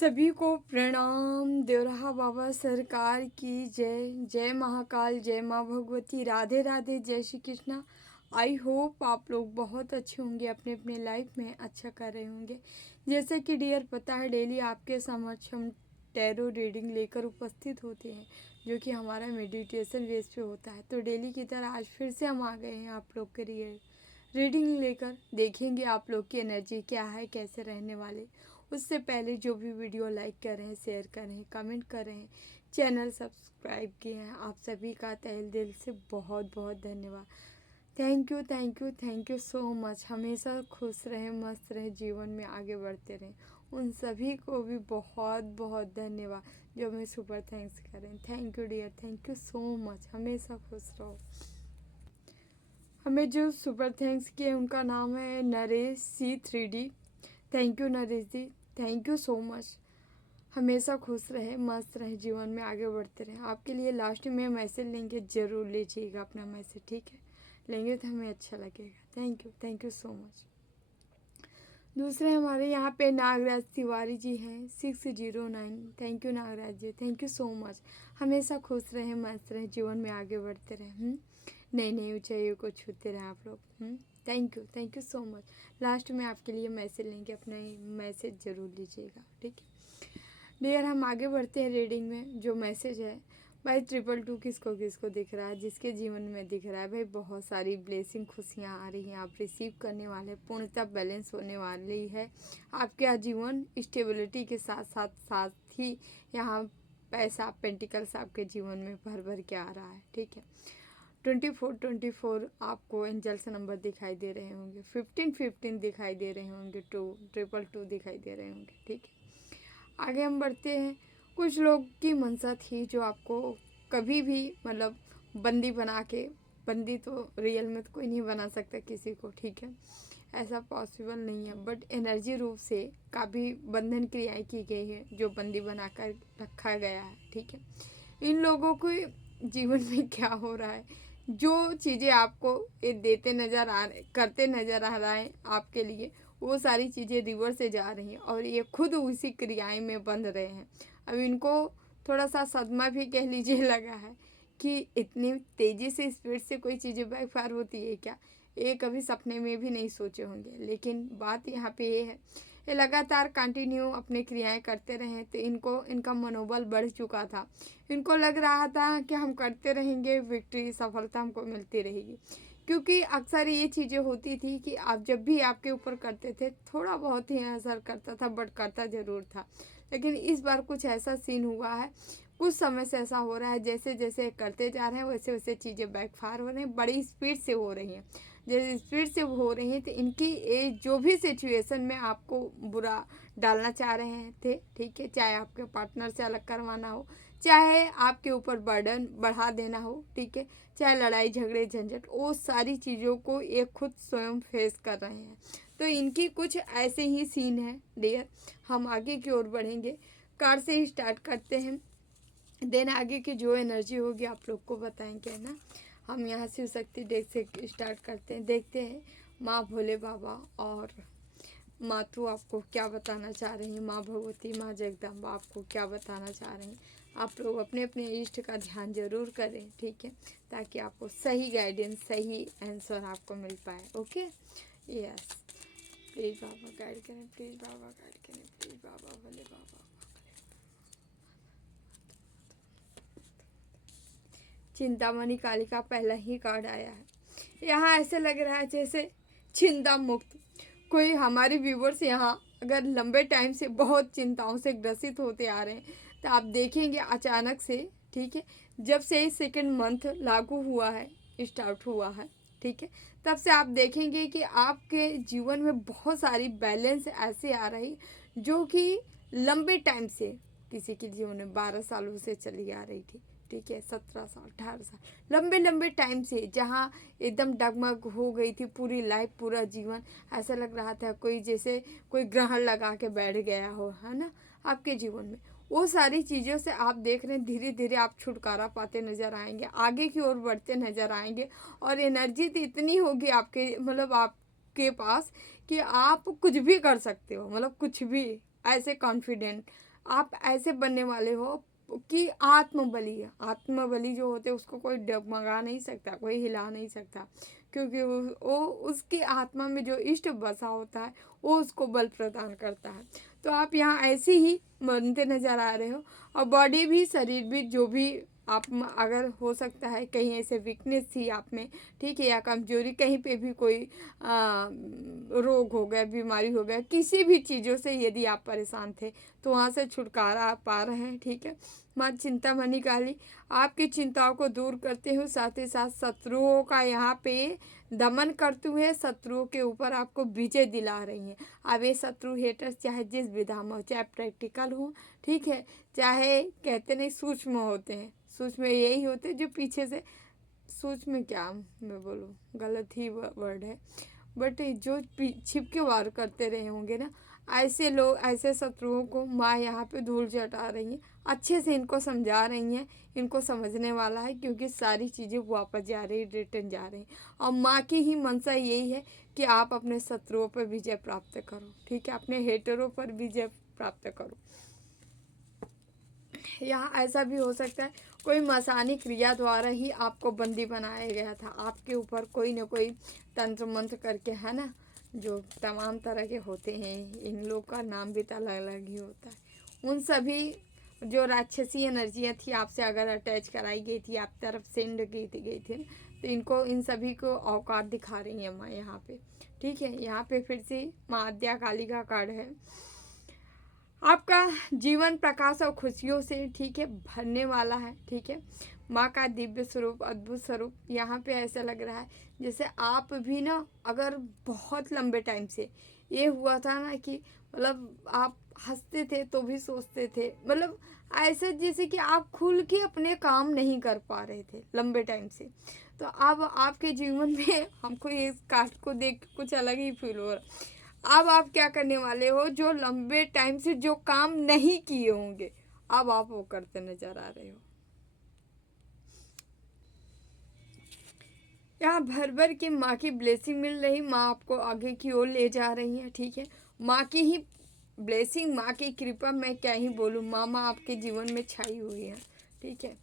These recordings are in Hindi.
सभी को प्रणाम। देवराहा बाबा सरकार की जय। जय महाकाल, जय माँ भगवती, राधे राधे, जय श्री कृष्णा। आई होप आप लोग बहुत अच्छे होंगे, अपने अपने लाइफ में अच्छा कर रहे होंगे। जैसे कि डियर पता है, डेली आपके समक्ष हम टैरो रीडिंग लेकर उपस्थित होते हैं, जो कि हमारा मेडिटेशन बेस पे होता है। तो डेली की तरह आज फिर से हम आ गए हैं आप लोग के लिए रीडिंग लेकर। देखेंगे आप लोग की एनर्जी क्या है, कैसे रहने वाले। उससे पहले जो भी वीडियो लाइक कर रहे हैं, शेयर कर रहे हैं, कमेंट कर रहे हैं, चैनल सब्सक्राइब किए हैं, आप सभी का तहे दिल से बहुत बहुत धन्यवाद। Thank you, thank you, thank you so much. हमेशा खुश रहें, मस्त रहें, जीवन में आगे बढ़ते रहें। उन सभी को भी बहुत बहुत धन्यवाद जो हमें सुपर थैंक्स करें। Thank you dear, thank you so much. हमेशा खुश रहो। हमें जो सुपर थैंक्स किए उनका नाम है Naresh C3D। Thank you Naresh ji, thank you so much. हमेशा खुश रहे, मस्त रहे, जीवन में आगे बढ़ते रहे। आपके लिए लास्ट में मैसेज लेंगे, ज़रूर लीजिएगा अपना मैसेज, ठीक है? लेंगे तो हमें अच्छा लगेगा। Thank you so much. दूसरे हमारे यहाँ पे नागराज तिवारी जी हैं 609। Thank you Nagraj ji, thank you so much. हमेशा खुश रहें, मस्त रहें, जीवन में आगे बढ़ते रहें, नई नई ऊंचाइयों को छूते रहें आप लोग। Thank you so much. Last में आपके लिए मैसेज लेंगे, अपना मैसेज ज़रूर लीजिएगा, ठीक है डियर। हम आगे बढ़ते हैं रीडिंग में। जो मैसेज है भाई 222 किसको किसको दिख रहा है, जिसके जीवन में दिख रहा है भाई बहुत सारी ब्लेसिंग, खुशियाँ आ रही हैं, आप रिसीव करने वाले, पूर्णतः बैलेंस होने वाली है आपके जीवन। स्टेबिलिटी के साथ साथ साथ ही यहाँ पैसा, पेंटिकल्स आपके जीवन में भर भर के आ रहा है, ठीक है। 24 आपको एंजल्स नंबर दिखाई दे रहे होंगे, 15 दिखाई दे रहे होंगे, 222 दिखाई दे रहे होंगे, ठीक है। आगे हम बढ़ते हैं। कुछ लोग की मनसा थी जो आपको कभी भी मतलब बंदी बना के, बंदी तो रियल में तो कोई नहीं बना सकता किसी को, ठीक है, ऐसा पॉसिबल नहीं है, बट एनर्जी रूप से काफ़ी बंधन क्रियाएं की गई है जो बंदी बनाकर रखा गया है, ठीक है। इन लोगों को जीवन में क्या हो रहा है, जो चीज़ें आपको ये देते नज़र आ रहे, करते नज़र आ रहा है आपके लिए, वो सारी चीज़ें रिवर्स से जा रही हैं और ये खुद उसी क्रियाएं में बंध रहे हैं। अब इनको थोड़ा सा सदमा भी कह लीजिए लगा है कि इतनी तेज़ी से, स्पीड से कोई चीज़ें बैकफायर होती है क्या, ये कभी सपने में भी नहीं सोचे होंगे। लेकिन बात यहाँ पे ये है, ये लगातार कंटिन्यू अपनी क्रियाएं करते रहे तो इनका मनोबल बढ़ चुका था। इनको लग रहा था कि हम करते रहेंगे, विक्ट्री, सफलता हमको मिलती रहेगी। क्योंकि अक्सर ये चीज़ें होती थी कि आप जब भी आपके ऊपर करते थे थोड़ा बहुत ही असर करता था, बट करता ज़रूर था। लेकिन इस बार कुछ ऐसा सीन हुआ है, कुछ समय से ऐसा हो रहा है, जैसे जैसे करते जा रहे हैं वैसे वैसे चीज़ें बैकफायर हो रही हैं, बड़ी स्पीड से हो रही हैं। जैसे स्पीड से हो रही हैं तो इनकी ये जो भी सिचुएशन में आपको बुरा डालना चाह रहे थे, ठीक है, चाहे आपके पार्टनर से अलग करवाना हो, चाहे आपके ऊपर बर्डन बढ़ा देना हो, ठीक है, चाहे लड़ाई झगड़े झंझट, वो सारी चीज़ों को ये खुद स्वयं फेस कर रहे हैं। तो इनकी कुछ ऐसे ही सीन है डियर। हम आगे की ओर बढ़ेंगे, कार से ही स्टार्ट करते हैं, देन आगे की जो एनर्जी होगी आप लोग को बताएंगे ना। हम यहाँ शिव शक्ति डेक से स्टार्ट करते हैं, देखते हैं माँ भोले बाबा और मातु आपको क्या बताना चाह रही हैं, माँ भगवती, माँ जगदम्बा आपको क्या बताना चाह रही हैं। आप लोग अपने अपने इष्ट का ध्यान जरूर करें, ठीक है, ताकि आपको सही गाइडेंस, सही आंसर आपको मिल पाए। Okay, yes, please Baba guide करें, प्लीज़ बाबा गाइड करें, प्लीज़ बाबा भोले बाबा। चिंतामणि कालिका पहला ही कार्ड आया है। यहाँ ऐसे लग रहा है जैसे चिंता मुक्त कोई हमारे व्यूवर्स यहाँ अगर लंबे टाइम से बहुत चिंताओं से ग्रसित होते आ रहे हैं, तो आप देखेंगे अचानक से, ठीक है, जब से सेकंड मंथ लागू हुआ है, स्टार्ट हुआ है, ठीक है, तब से आप देखेंगे कि आपके जीवन में बहुत सारी बैलेंस ऐसे आ रही जो कि लंबे टाइम से, किसी के जीवन में 12 सालों से चली आ रही थी, ठीक है, 17 साल, 18 साल, लंबे लंबे टाइम से, जहाँ एकदम डगमग हो गई थी पूरी लाइफ, पूरा जीवन। ऐसा लग रहा था कोई जैसे कोई ग्रहण लगा के बैठ गया हो, है ना, आपके जीवन में। वो सारी चीज़ों से आप देख रहे हैं धीरे धीरे आप छुटकारा पाते नज़र आएंगे, आगे की ओर बढ़ते नज़र आएंगे। और एनर्जी तो इतनी होगी आपके, मतलब आपके पास, कि आप कुछ भी कर सकते हो, मतलब कुछ भी, ऐसे कॉन्फिडेंट आप ऐसे बनने वाले हो कि आत्मबली जो होते हैं उसको कोई डगमगा नहीं सकता, कोई हिला नहीं सकता, क्योंकि वो उसकी आत्मा में जो इष्ट बसा होता है वो उसको बल प्रदान करता है। तो आप यहाँ ऐसे ही बनते नज़र आ रहे हो। और बॉडी भी, शरीर भी, जो भी आप अगर हो सकता है कहीं ऐसे वीकनेस थी आप में, ठीक है, या कमजोरी, कहीं पे भी कोई रोग हो गया, बीमारी हो गया, किसी भी चीज़ों से यदि आप परेशान थे तो वहाँ से छुटकारा आप पा रहे हैं। ठीक है, मत चिंता मन निकाली, आपकी चिंताओं को दूर करते हुए साथ ही साथ शत्रुओं का यहाँ पे दमन करते हुए शत्रुओं के ऊपर आपको विजय दिला रही हैं। अब ये शत्रु हेटर्स चाहे जिस विधा में हो, चाहे प्रैक्टिकल हो, ठीक है, चाहे कहते नहीं सूक्ष्म होते हैं, सूक्ष्म यही होते हैं जो पीछे से, सूक्ष्म क्या मैं बोलूँ, गलत ही वर्ड है, बट जो छिप के वार करते रहे होंगे ना, ऐसे लोग, ऐसे शत्रुओं को माँ यहाँ पे धूल चटा रही हैं, अच्छे से इनको समझा रही हैं, इनको समझने वाला है, क्योंकि सारी चीज़ें वापस जा रही, रिटर्न जा रही। और माँ की ही मंशा यही है कि आप अपने शत्रुओं पर विजय प्राप्त करो, ठीक है, अपने हेटरों पर विजय प्राप्त करो। यहाँ ऐसा भी हो सकता है कोई मसानी क्रिया द्वारा ही आपको बंदी बनाया गया था, आपके ऊपर कोई न कोई तंत्र मंत्र करके, है ना, जो तमाम तरह के होते हैं, इन लोग का नाम भी अलग अलग ही होता है। उन सभी जो राक्षसी एनर्जियाँ थी आपसे अगर अटैच कराई गई थी, आप तरफ सेंड की गई थी, तो इनको, इन सभी को औकात दिखा रही है माँ यहाँ पे। ठीक है, यहाँ पे फिर से माँ आद्या काली का कार्ड है। आपका जीवन प्रकाश और खुशियों से, ठीक है, भरने वाला है। ठीक है, माँ का दिव्य स्वरूप, अद्भुत स्वरूप यहाँ पे ऐसा लग रहा है जैसे आप भी ना, अगर बहुत लंबे टाइम से ये हुआ था ना कि मतलब आप हंसते थे तो भी सोचते थे, मतलब ऐसे जैसे कि आप खुल के अपने काम नहीं कर पा रहे थे लंबे टाइम से, तो अब आपके जीवन में हमको ये कार्ड को देख कुछ अलग ही फील हो रहा। अब आप क्या करने वाले हो, जो लंबे टाइम से जो काम नहीं किए होंगे अब आप वो करते नजर आ रहे हो। यहाँ भर भर के माँ की ब्लेसिंग मिल रही, माँ आपको आगे की ओर ले जा रही है। ठीक है, माँ की ही ब्लेसिंग, माँ की कृपा, मैं क्या ही बोलूँ, माँ आपके जीवन में छाई हुई है। ठीक है,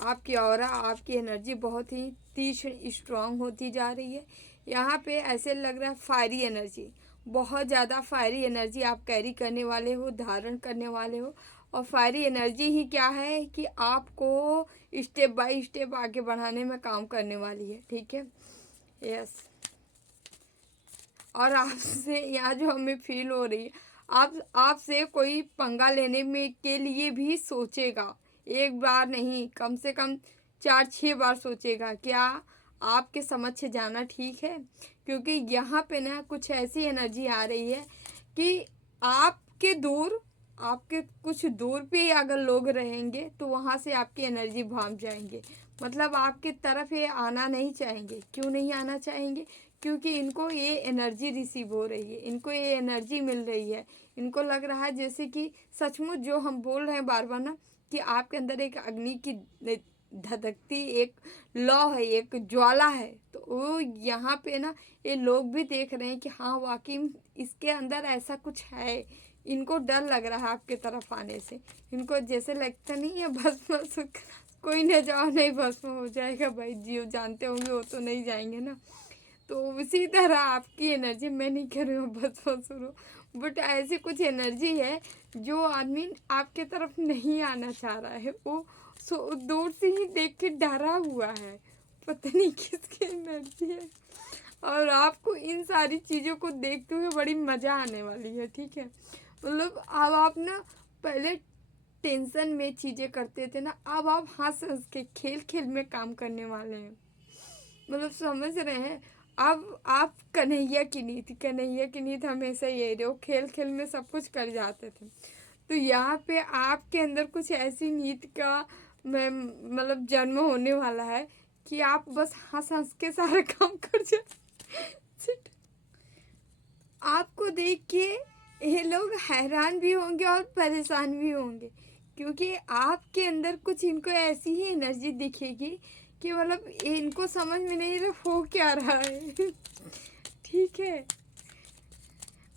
आपकी ऑरा, आपकी एनर्जी बहुत ही तीक्ष्ण स्ट्रांग होती जा रही है। यहाँ पे ऐसे लग रहा है फायरी एनर्जी, बहुत ज़्यादा फायरी एनर्जी आप कैरी करने वाले हो, धारण करने वाले हो। और फायरी एनर्जी ही क्या है कि आपको स्टेप बाय स्टेप आगे बढ़ाने में काम करने वाली है। ठीक है, यस। और आपसे यहाँ जो हमें फील हो रही है, आपसे कोई पंगा लेने में के लिए भी सोचेगा, एक बार नहीं, कम से कम 4-6 बार सोचेगा क्या आपके समक्ष जाना ठीक है, क्योंकि यहाँ पे ना कुछ ऐसी एनर्जी आ रही है कि आपके कुछ दूर पे अगर लोग रहेंगे तो वहाँ से आपकी एनर्जी भाग जाएंगे, मतलब आपके तरफ ये आना नहीं चाहेंगे। क्यों नहीं आना चाहेंगे? क्योंकि इनको ये एनर्जी रिसीव हो रही है, इनको ये एनर्जी मिल रही है, इनको लग रहा है जैसे कि सचमुच जो हम बोल रहे हैं बार बार ना, कि आपके अंदर एक अग्नि की धधकती एक लौ है, एक ज्वाला है। तो वो यहाँ पे ना ये लोग भी देख रहे हैं कि हाँ वाकई इसके अंदर ऐसा कुछ है। इनको डर लग रहा है आपके तरफ आने से, इनको जैसे लगता नहीं है भस्म कोई न जाओ नहीं भस्म हो जाएगा, भाई जियो जानते होंगे वो तो नहीं जाएंगे ना। तो उसी तरह आपकी एनर्जी, मैं नहीं कर रही हूँ भस्म शुरू, बट ऐसी कुछ एनर्जी है जो आदमी आपके तरफ नहीं आना चाह रहा है, वो दूर से ही देख के डरा हुआ है, पता नहीं किसकी एनर्जी है। और आपको इन सारी चीज़ों को देखते हुए बड़ी मज़ा आने वाली है। ठीक है, मतलब अब आप ना पहले टेंशन में चीज़ें करते थे ना, अब आप हंस हंस के खेल खेल में काम करने वाले हैं, मतलब समझ रहे हैं। अब आप कन्हैया की नीति हमेशा यही रहे, वो खेल खेल में सब कुछ कर जाते थे। तो यहाँ पे आपके अंदर कुछ ऐसी नीति का मतलब जन्म होने वाला है कि आप बस हंस हंस के सारा काम कर जाते। आपको देख के ये लोग हैरान भी होंगे और परेशान भी होंगे, क्योंकि आपके अंदर कुछ इनको ऐसी ही एनर्जी दिखेगी कि मतलब इनको समझ में नहीं रहा हो क्या रहा है। ठीक है,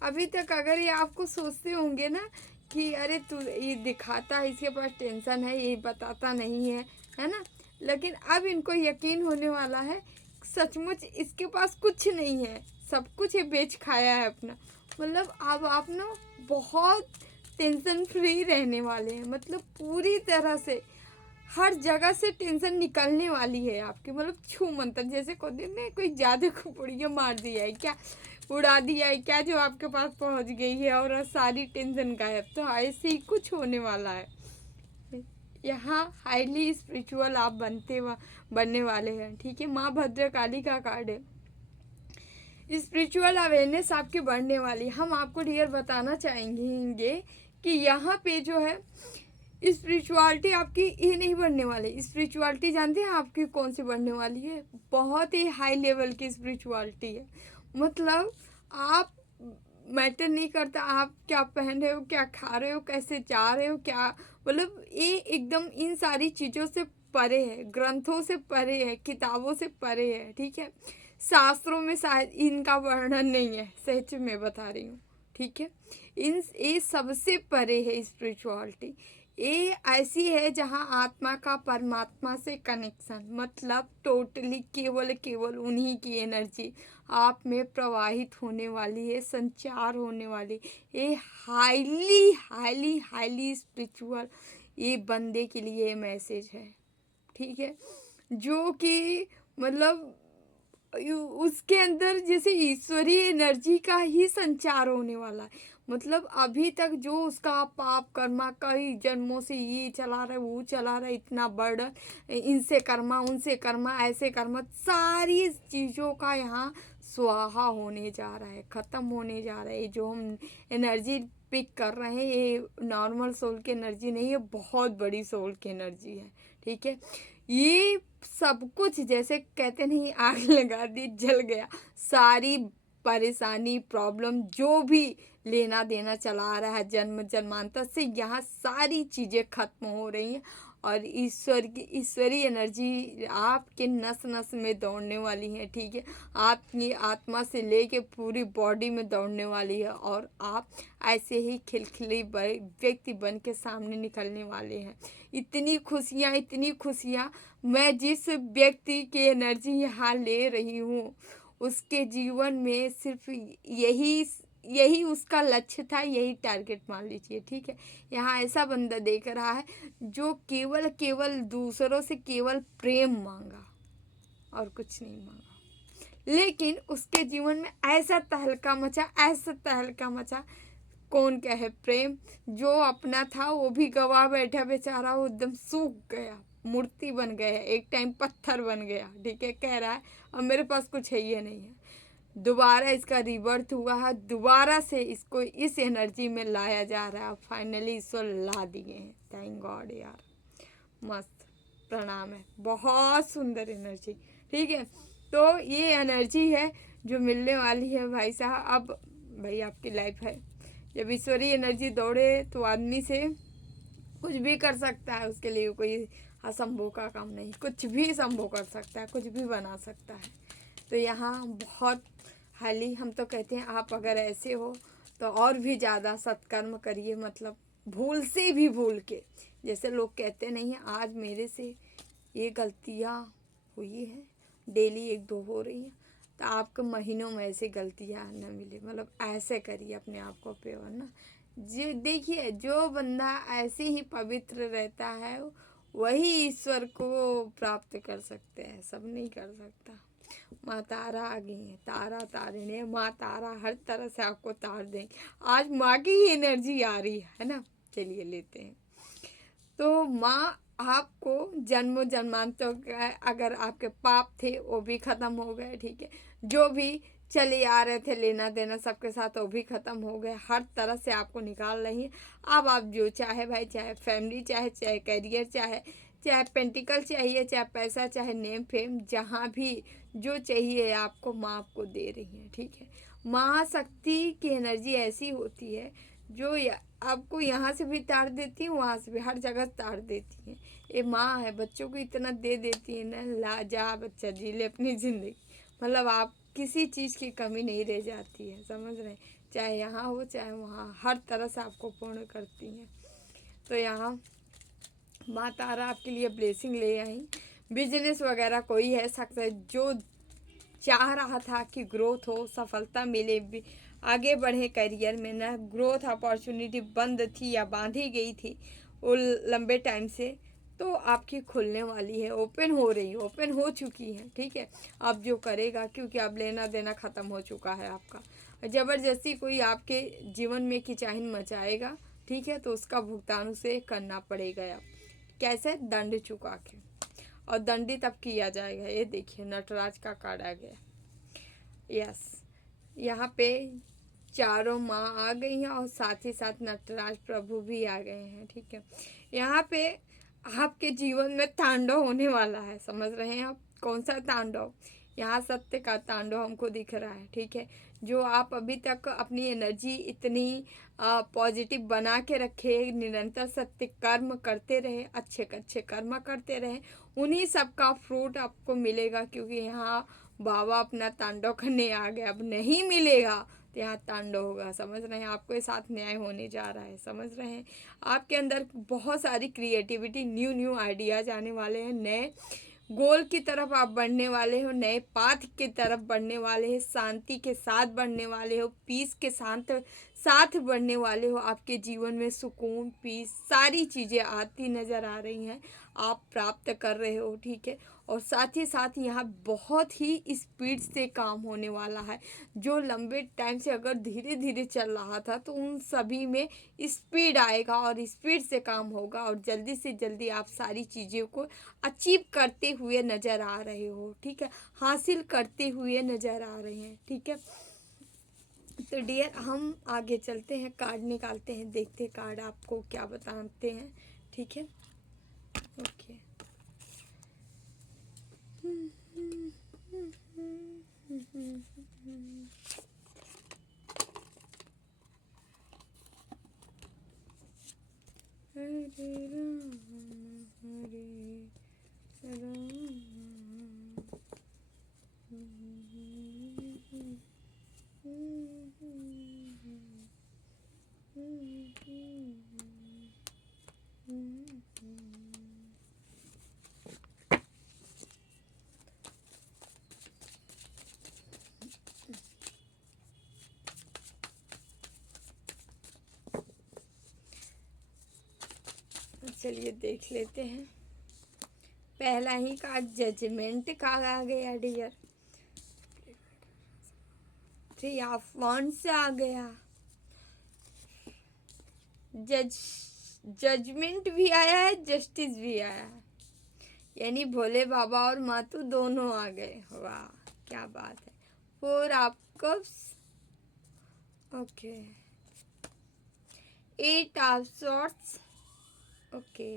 अभी तक अगर ये आपको सोचते होंगे ना कि अरे तू ये दिखाता है, इसके पास टेंशन है, ये बताता नहीं है ना। लेकिन अब इनको यकीन होने वाला है सचमुच इसके पास कुछ नहीं है, सब कुछ ये बेच खाया है अपना। मतलब अब आप ना बहुत टेंशन फ्री रहने वाले हैं, मतलब पूरी तरह से हर जगह से टेंशन निकलने वाली है आपकी। मतलब छू मंतर जैसे को दिन ने कोई जादू को पुड़िया मार दिया है क्या, उड़ा दिया है क्या, जो आपके पास पहुंच गई है और सारी टेंशन गायब। तो ऐसे ही कुछ होने वाला है। यहाँ हाईली स्पिरिचुअल आप बनने वाले हैं, ठीक है। माँ भद्रकाली का कार्ड है, स्पिरिचुअल अवेयरनेस आपकी बढ़ने वाली। हम आपको डियर बताना चाहेंगे कि यहाँ पे जो है स्पिरिचुअलिटी आपकी ये नहीं बढ़ने वाली। स्पिरिचुअलिटी जानते हैं आपकी कौन सी बढ़ने वाली है? बहुत ही हाई लेवल की स्पिरिचुअलिटी है। मतलब आप मैटर नहीं करता आप क्या पहन रहे हो, क्या खा रहे हो, कैसे जा रहे हो, क्या, मतलब ये एकदम इन सारी चीज़ों से परे है, ग्रंथों से परे है, किताबों से परे है, ठीक है। शास्त्रों में शायद इनका वर्णन नहीं है, सच में बता रही हूँ, ठीक है। ये सबसे परे है स्पिरिचुअलिटी। ये ऐसी है जहाँ आत्मा का परमात्मा से कनेक्शन, मतलब टोटली केवल उन्हीं की एनर्जी आप में प्रवाहित होने वाली है, संचार होने वाली। ये हाईली हाईली हाईली स्पिरिचुअल ये बंदे के लिए मैसेज है, ठीक है। जो कि मतलब उसके अंदर जैसे ईश्वरीय एनर्जी का ही संचार होने वाला है। मतलब अभी तक जो उसका पाप कर्मा कई जन्मों से ये चला रहा है, वो चला रहा है, इतना बर्डन, इनसे कर्मा उनसे कर्मा ऐसे कर्मा, सारी चीज़ों का यहाँ स्वाहा होने जा रहा है, ख़त्म होने जा रहा है। जो हम एनर्जी पिक कर रहे हैं ये नॉर्मल सोल की एनर्जी नहीं है, बहुत बड़ी सोल की एनर्जी है, ठीक है। ये सब कुछ जैसे कहते नहीं आग लगा दी जल गया, सारी परेशानी प्रॉब्लम जो भी लेना देना चला रहा है जन्म जन्मांतर से, यहाँ सारी चीज़ें खत्म हो रही हैं। और ईश्वरी एनर्जी आपके नस नस में दौड़ने वाली है, ठीक है। आपकी आत्मा से लेके पूरी बॉडी में दौड़ने वाली है और आप ऐसे ही खिलखिली व्यक्ति बन के सामने निकलने वाले हैं। इतनी खुशियाँ मैं जिस व्यक्ति की एनर्जी यहाँ ले रही हूँ उसके जीवन में सिर्फ यही उसका लक्ष्य था, यही टारगेट मान लीजिए, ठीक है। यहाँ ऐसा बंदा देख रहा है जो केवल दूसरों से केवल प्रेम मांगा और कुछ नहीं मांगा, लेकिन उसके जीवन में ऐसा तहलका मचा, कौन क्या है, प्रेम। जो अपना था वो भी गवा बैठा बेचारा, वो एकदम सूख गया, मूर्ति बन गया, एक टाइम पत्थर बन गया, ठीक है। कह रहा है अब मेरे पास कुछ है ये नहीं है। दोबारा इसका रिबर्थ हुआ है, दोबारा से इसको इस एनर्जी में लाया जा रहा है, फाइनली इसको ला दिए हैं। थैंक गॉड यार, मस्त, प्रणाम है, बहुत सुंदर एनर्जी, ठीक है। तो ये एनर्जी है जो मिलने वाली है भाई साहब। अब भाई आपकी लाइफ है, जब ईश्वरीय एनर्जी दौड़े तो आदमी से कुछ भी कर सकता है, उसके लिए कोई असंभव का काम नहीं, कुछ भी संभव कर सकता है, कुछ भी बना सकता है। तो यहाँ बहुत हाईली हम तो कहते हैं आप अगर ऐसे हो तो और भी ज़्यादा सत्कर्म करिए, मतलब भूल से भी भूल के, जैसे लोग कहते नहीं हैं आज मेरे से ये गलतियाँ हुई हैं, डेली एक दो हो रही हैं, तो आपको महीनों में ऐसे गलतियाँ न मिले। मतलब ऐसे करिए अपने आप को प्योर ना। जो देखिए जो बंदा ऐसे ही पवित्र रहता है वही ईश्वर को प्राप्त कर सकते हैं, सब नहीं कर सकता। माँ तारा आ गई है, तारा तारिणी, माँ तारा हर तरह से आपको तार देंगे। आज माँ की ही एनर्जी आ रही है ना। चलिए लेते हैं। तो माँ आपको जन्म जन्मांतर का अगर आपके पाप थे वो भी ख़त्म हो गए, ठीक है। जो भी चले आ रहे थे लेना देना सबके साथ वो भी ख़त्म हो गए, हर तरह से आपको निकाल रही है। अब आप जो चाहे भाई, चाहे फैमिली, चाहे कैरियर, चाहे पेंटिकल चाहिए, चाहे पैसा, चाहे नेम फेम, जहाँ भी जो चाहिए आपको माँ आपको दे रही है, ठीक है। महाशक्ति की एनर्जी ऐसी होती है जो आपको यहाँ से भी तार देती है, वहाँ से भी, हर जगह तार देती है। ये माँ है, बच्चों को इतना दे देती है ना, ला जा बच्चा जी ले अपनी ज़िंदगी, मतलब आप किसी चीज़ की कमी नहीं रह जाती है, समझ रहे हैं। चाहे यहाँ हो चाहे वहाँ, हर तरह से आपको पूर्ण करती हैं। तो यहाँ माँ तारा आपके लिए ब्लेसिंग ले आई। बिजनेस वगैरह कोई है सक्सेस जो चाह रहा था कि ग्रोथ हो, सफलता मिले, आगे बढ़े करियर में, ना ग्रोथ अपॉर्चुनिटी बंद थी या बांधी गई थी वो लंबे टाइम से, तो आपकी खुलने वाली है, ओपन हो रही है, ओपन हो चुकी है। ठीक है, अब जो करेगा, क्योंकि अब लेना देना ख़त्म हो चुका है आपका। ज़बरदस्ती कोई आपके जीवन में किचाहिन मचाएगा, ठीक है, तो उसका भुगतान उसे करना पड़ेगा। अब कैसे? दंड चुका के, और दंडित अब किया जाएगा। ये देखिए नटराज का कार्ड आ गया। यस, यहाँ पे चारों माँ आ गई हैं और साथ ही साथ नटराज प्रभु भी आ गए हैं। ठीक है, यहाँ पे आपके जीवन में तांडव होने वाला है। समझ रहे हैं आप? कौन सा तांडव? यहाँ सत्य का तांडव हमको दिख रहा है। ठीक है, जो आप अभी तक अपनी एनर्जी इतनी पॉजिटिव बना के रखे, निरंतर सत्य कर्म करते रहे, अच्छे कर्म करते रहे, उन्हीं सब का फ्रूट आपको मिलेगा। क्योंकि यहाँ बाबा अपना तांडव करने आ गए। अब नहीं मिलेगा तो यहाँ तांडव होगा। समझ रहे हैं? आपके साथ न्याय होने जा रहा है। समझ रहे हैं? आपके अंदर बहुत सारी क्रिएटिविटी, न्यू आइडियाज़ आने वाले हैं, नए गोल की तरफ आप बढ़ने वाले हो, नए पाथ की तरफ बढ़ने वाले हैं, शांति के साथ बढ़ने वाले हो, पीस के साथ बढ़ने वाले हो। आपके जीवन में सुकून, पीस, सारी चीज़ें आती नज़र आ रही हैं, आप प्राप्त कर रहे हो। ठीक है, और साथ ही साथ यहाँ बहुत ही स्पीड से काम होने वाला है। जो लंबे टाइम से अगर धीरे धीरे चल रहा था, तो उन सभी में स्पीड आएगा और स्पीड से काम होगा, और जल्दी से जल्दी आप सारी चीज़ों को अचीव करते हुए नज़र आ रहे हो। ठीक है, हासिल करते हुए नज़र आ रहे हैं। ठीक है, तो डियर हम आगे चलते हैं, कार्ड निकालते हैं, देखते हैं कार्ड आपको क्या बताते हैं। ठीक है, ओके। हरे राम हरे चलिए देख लेते हैं। पहला ही कार्ड जजमेंट का आ गया डियर। 3 ऑफ वांड्स आ गया, जजमेंट भी आया है, जस्टिस भी आया है, यानी भोले बाबा और मातू दोनों आ गए। वाह, क्या बात है। 4 of cups, okay. 8 of swords, okay.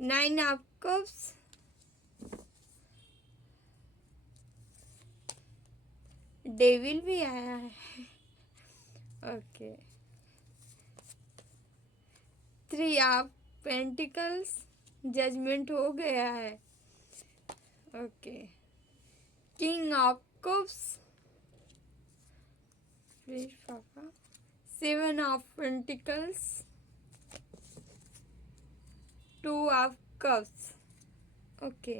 9 of cups, devil भी आया है, ओके। 3 ऑफ पेंटिकल्स, जजमेंट हो गया है, okay. King of cups, please पापा। 7 of pentacles, 2 of cups, okay.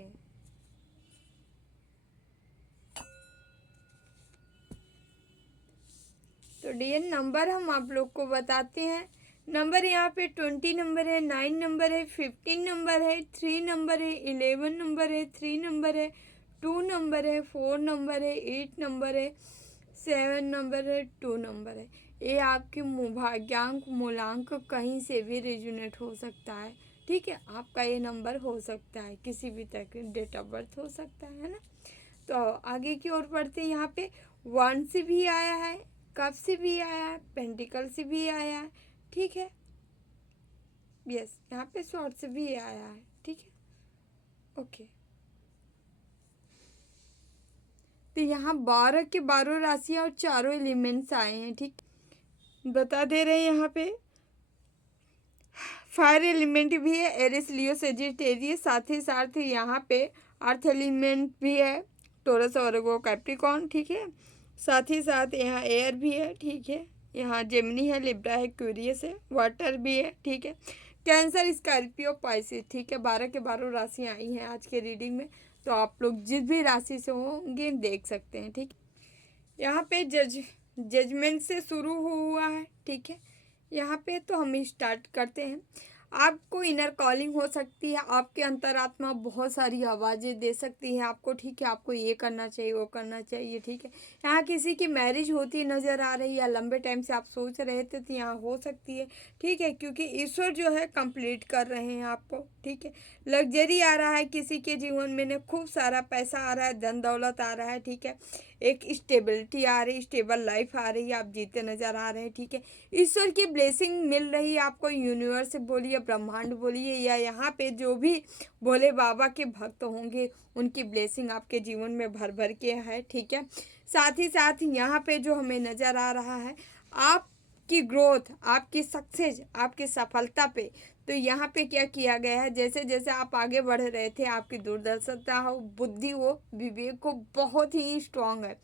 तो डियर नंबर हम आप लोग को बताते हैं। नंबर यहाँ पे 20 नंबर है, 9 नंबर है, 15 नंबर है, 3 नंबर है, 11 नंबर है, 3 नंबर है, 2 नंबर है, 4 नंबर है, 8 नंबर है, 7 नंबर है, 2 नंबर है। ये आपके भाग्यांक मूलांक कहीं से भी रिजोनेट हो सकता है। ठीक है, आपका ये नंबर हो सकता है, किसी भी तरह के डेट ऑफ बर्थ हो सकता है ना। तो आगे की ओर बढ़ते हैं। यहाँ पे 1 से भी आया है, कप से भी आया है, पेंटिकल से भी आया है। ठीक है, यस, यहाँ पे स्वॉर्ड से भी आया है। ठीक है, ओके। तो यहाँ 12 के 12 राशियाँ और चारों एलिमेंट्स आए हैं। ठीक, बता दे रहे हैं यहाँ पे फायर एलिमेंट भी है, एरिस, लियो, सेजिटेरियस, साथ ही साथ यहाँ पे अर्थ एलिमेंट भी है, टोरस वर्गो कैप्रिकॉर्न, ठीक है। साथ ही साथ यहाँ एयर भी है, ठीक है। यहाँ जेमिनी है, लिब्रा है, क्यूरियस है, वाटर भी है, ठीक है। कैंसर, स्कॉर्पियो, पाइसेस, ठीक है। 12 के 12 राशियाँ आई हैं आज के रीडिंग में, तो आप लोग जिस भी राशि से होंगे देख सकते हैं, ठीक। यहाँ पे जजमेंट से शुरू हुआ है, ठीक है। यहाँ पे तो हम स्टार्ट करते हैं। आपको इनर कॉलिंग हो सकती है, आपके अंतरात्मा बहुत सारी आवाज़ें दे सकती है आपको, ठीक है। आपको ये करना चाहिए, वो करना चाहिए, ठीक है। यहाँ किसी की मैरिज होती नज़र आ रही है, या लंबे टाइम से आप सोच रहे थे तो यहाँ हो सकती है, ठीक है। क्योंकि ईश्वर जो है कंप्लीट कर रहे हैं आपको, ठीक है। लग्जरी आ रहा है किसी के जीवन में, ने खूब सारा पैसा आ रहा है, धन दौलत आ रहा है, ठीक है। एक स्टेबिलिटी आ रही, स्टेबल लाइफ आ रही है, आप जीते नज़र आ रहे हैं, ठीक है। ईश्वर की ब्लेसिंग मिल रही है आपको, यूनिवर्स बोलिए, ब्रह्मांड बोलिए, या यहाँ पे जो भी भोले बाबा के भक्त होंगे उनकी ब्लेसिंग आपके जीवन में भर भर के है, ठीक है। साथ ही साथ यहाँ पे जो हमें नज़र आ रहा है आपकी ग्रोथ, आपकी सक्सेस, आपकी सफलता पे, तो यहाँ पे क्या किया गया है, जैसे जैसे आप आगे बढ़ रहे थे आपकी दूरदर्शिता हो, बुद्धि हो, विवेक हो, बहुत ही स्ट्रांग है।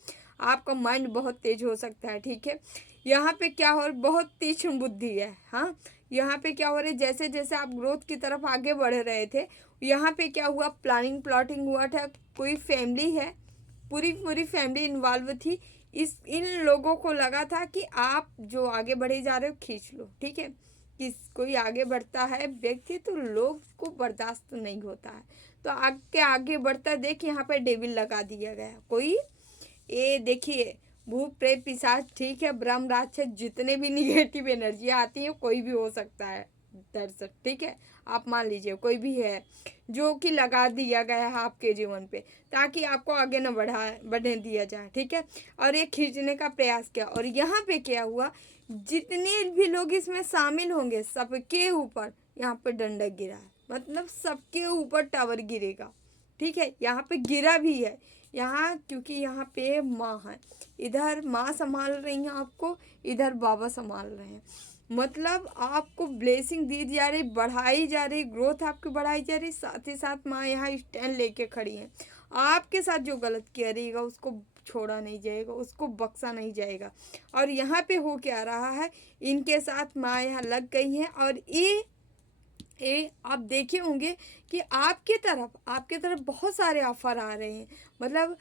आपका माइंड बहुत तेज हो सकता है, ठीक है। यहाँ पे क्या हो, बहुत तीक्ष्ण बुद्धि है। हाँ, यहाँ पे क्या हो रहा है, जैसे जैसे आप ग्रोथ की तरफ आगे बढ़ रहे थे, यहाँ पे क्या हुआ, प्लानिंग प्लॉटिंग हुआ था। कोई फैमिली है, पूरी पूरी फैमिली इन्वॉल्व थी। इन लोगों को लगा था कि आप जो आगे बढ़े जा रहे हो खींच लो, ठीक है। कोई आगे बढ़ता है व्यक्ति तो लोग को बर्दाश्त नहीं होता है, तो आगे आगे बढ़ता देख यहाँ पे डेविल लगा दिया गया। कोई ये देखिए, भूत प्रेत पिशाच, ठीक है, ब्रह्म राक्षस, जितने भी निगेटिव एनर्जी आती है कोई भी हो सकता है दर्शक, ठीक है। आप मान लीजिए कोई भी है जो कि लगा दिया गया है आपके जीवन पे, ताकि आपको आगे न बढ़ने दिया जाए, ठीक है। और ये खींचने का प्रयास किया, और यहाँ पे क्या हुआ, जितने भी लोग इसमें शामिल होंगे सबके ऊपर यहाँ पे डंडा गिरा है, मतलब सबके ऊपर टावर गिरेगा, ठीक है। यहाँ पे गिरा भी है, यहाँ क्योंकि यहाँ पे माँ है, इधर माँ संभाल रही हैं आपको, इधर बाबा संभाल रहे हैं। मतलब आपको ब्लेसिंग दी जा रही, बढ़ाई जा रही, ग्रोथ आपकी बढ़ाई जा रही, साथ ही साथ माँ यहाँ स्टैंड लेके खड़ी हैं। आपके साथ जो गलत किया रहेगा उसको छोड़ा नहीं जाएगा, उसको बख्शा नहीं जाएगा। और यहाँ पे हो क्या रहा है, इनके साथ माँ यहाँ लग गई हैं, और ये आप देखे होंगे कि आपके तरफ बहुत सारे ऑफर आ रहे हैं। मतलब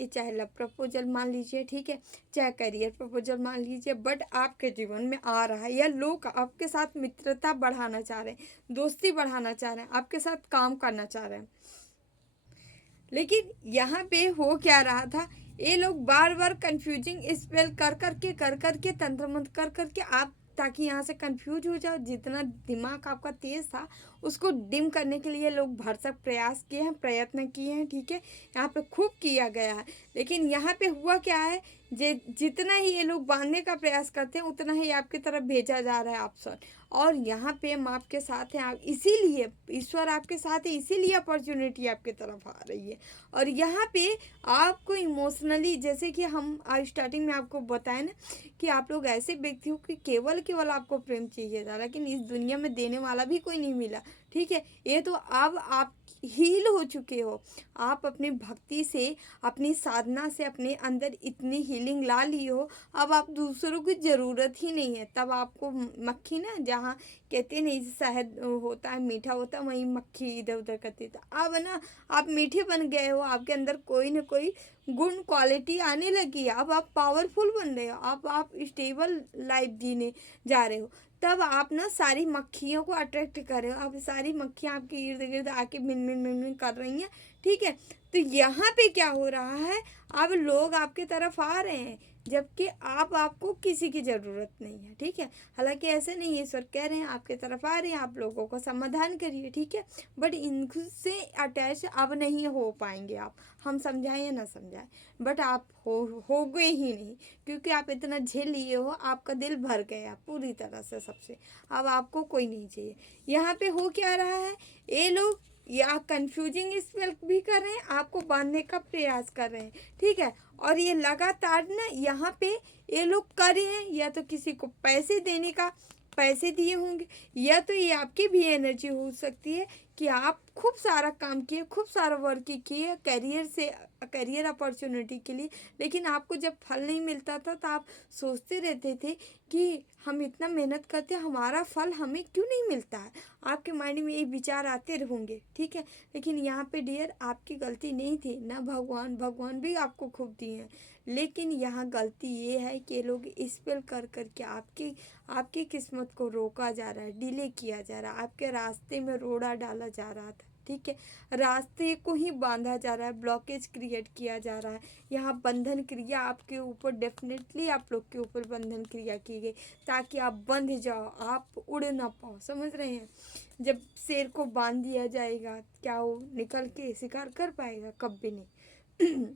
ये चाहे लव प्रपोजल मान लीजिए, ठीक है, चाहे करियर प्रपोजल मान लीजिए, बट आपके जीवन में आ रहा है, या लोग आपके साथ मित्रता बढ़ाना चाह रहे हैं, दोस्ती बढ़ाना चाह रहे हैं, आपके साथ काम करना चाह रहे हैं। लेकिन यहाँ पे हो क्या रहा था, ये लोग बार बार कंफ्यूजिंग स्पेल कर करके तंत्र मंत्र कर करके आप, ताकि यहाँ से कंफ्यूज हो जाओ, जितना दिमाग आपका तेज था उसको डिम करने के लिए लोग भरसक प्रयास किए हैं, प्रयत्न किए हैं, ठीक है। यहाँ पे खूब किया गया है, लेकिन यहाँ पे हुआ क्या है, जितना ही ये लोग बांधने का प्रयास करते हैं उतना ही आपकी तरफ भेजा जा रहा है ऑप्शन। और यहाँ पे हम आपके साथ हैं, आप इसीलिए ईश्वर आपके साथ है, इसीलिए अपॉर्चुनिटी आपके तरफ आ रही है। और यहाँ पे आपको इमोशनली, जैसे कि हम स्टार्टिंग में आपको बताएं ना कि आप लोग ऐसे व्यक्ति हो कि केवल आपको प्रेम चाहिए था, लेकिन इस दुनिया में देने वाला भी कोई नहीं मिला, ठीक है। ये तो अब आप हील हो चुके हो, आप अपनी भक्ति से, अपनी साधना से अपने अंदर इतनी हीलिंग ला ली हो, अब आप दूसरों की ज़रूरत ही नहीं है। तब आपको मक्खी ना, जहाँ कहते नहीं शहद होता है मीठा होता है, वहीं मक्खी इधर उधर करती, तो अब ना आप मीठे बन गए हो, आपके अंदर कोई ना कोई गुण क्वालिटी आने लगी है, अब आप पावरफुल बन रहे हो, अब आप स्टेबल लाइफ जीने जा रहे हो। तब आप ना सारी मक्खियों को अट्रैक्ट कर रहे हो, अब सारी मक्खियाँ आपके इर्द गिर्द आके मिन मिन मिन मिन कर रही हैं, ठीक है। तो यहाँ पे क्या हो रहा है, अब लोग आपके तरफ आ रहे हैं, जबकि आपको किसी की ज़रूरत नहीं है, ठीक है। हालांकि ऐसे नहीं, ईश्वर कह रहे हैं आपके तरफ आ रहे हैं, आप लोगों का समाधान करिए, ठीक है। बट इनसे अटैच अब नहीं हो पाएंगे आप, हम समझाएं या ना समझाएं, बट आप हो गए ही नहीं, क्योंकि आप इतना झेल लिए हो, आपका दिल भर गया पूरी तरह से सबसे, अब आपको कोई नहीं चाहिए। यहाँ पे हो क्या रहा है, ये लोग या कंफ्यूजिंग स्पेल भी कर रहे हैं, आपको बांधने का प्रयास कर रहे हैं, ठीक है। और ये लगातार ना यहाँ पे ये लोग कर रहे हैं, या तो किसी को पैसे देने का, पैसे दिए होंगे, या तो ये आपकी भी एनर्जी हो सकती है कि आप खूब सारा काम किए, खूब सारा वर्क किए करियर अपॉर्चुनिटी के लिए, लेकिन आपको जब फल नहीं मिलता था तो आप सोचते रहते थे कि हम इतना मेहनत करते हैं, हमारा फल हमें क्यों नहीं मिलता है। आपके माइंड में ये विचार आते होंगे, ठीक है। लेकिन यहाँ पे डियर आपकी गलती नहीं थी ना, भगवान भी आपको खूब दिए हैं। लेकिन यहाँ गलती ये है कि लोग इस पर कर करके आपकी किस्मत को रोका जा रहा है, डिले किया जा रहा है, आपके रास्ते में रोड़ा डाला जा रहा था, ठीक है। रास्ते को ही बांधा जा रहा है, ब्लॉकेज क्रिएट किया जा रहा है। यहाँ बंधन क्रिया आपके ऊपर, डेफिनेटली आप लोग के ऊपर बंधन क्रिया की गई ताकि आप बंध जाओ, आप उड़ ना पाओ, समझ रहे हैं। जब शेर को बांध दिया जाएगा, क्या वो निकल के शिकार कर पाएगा? कभी नहीं।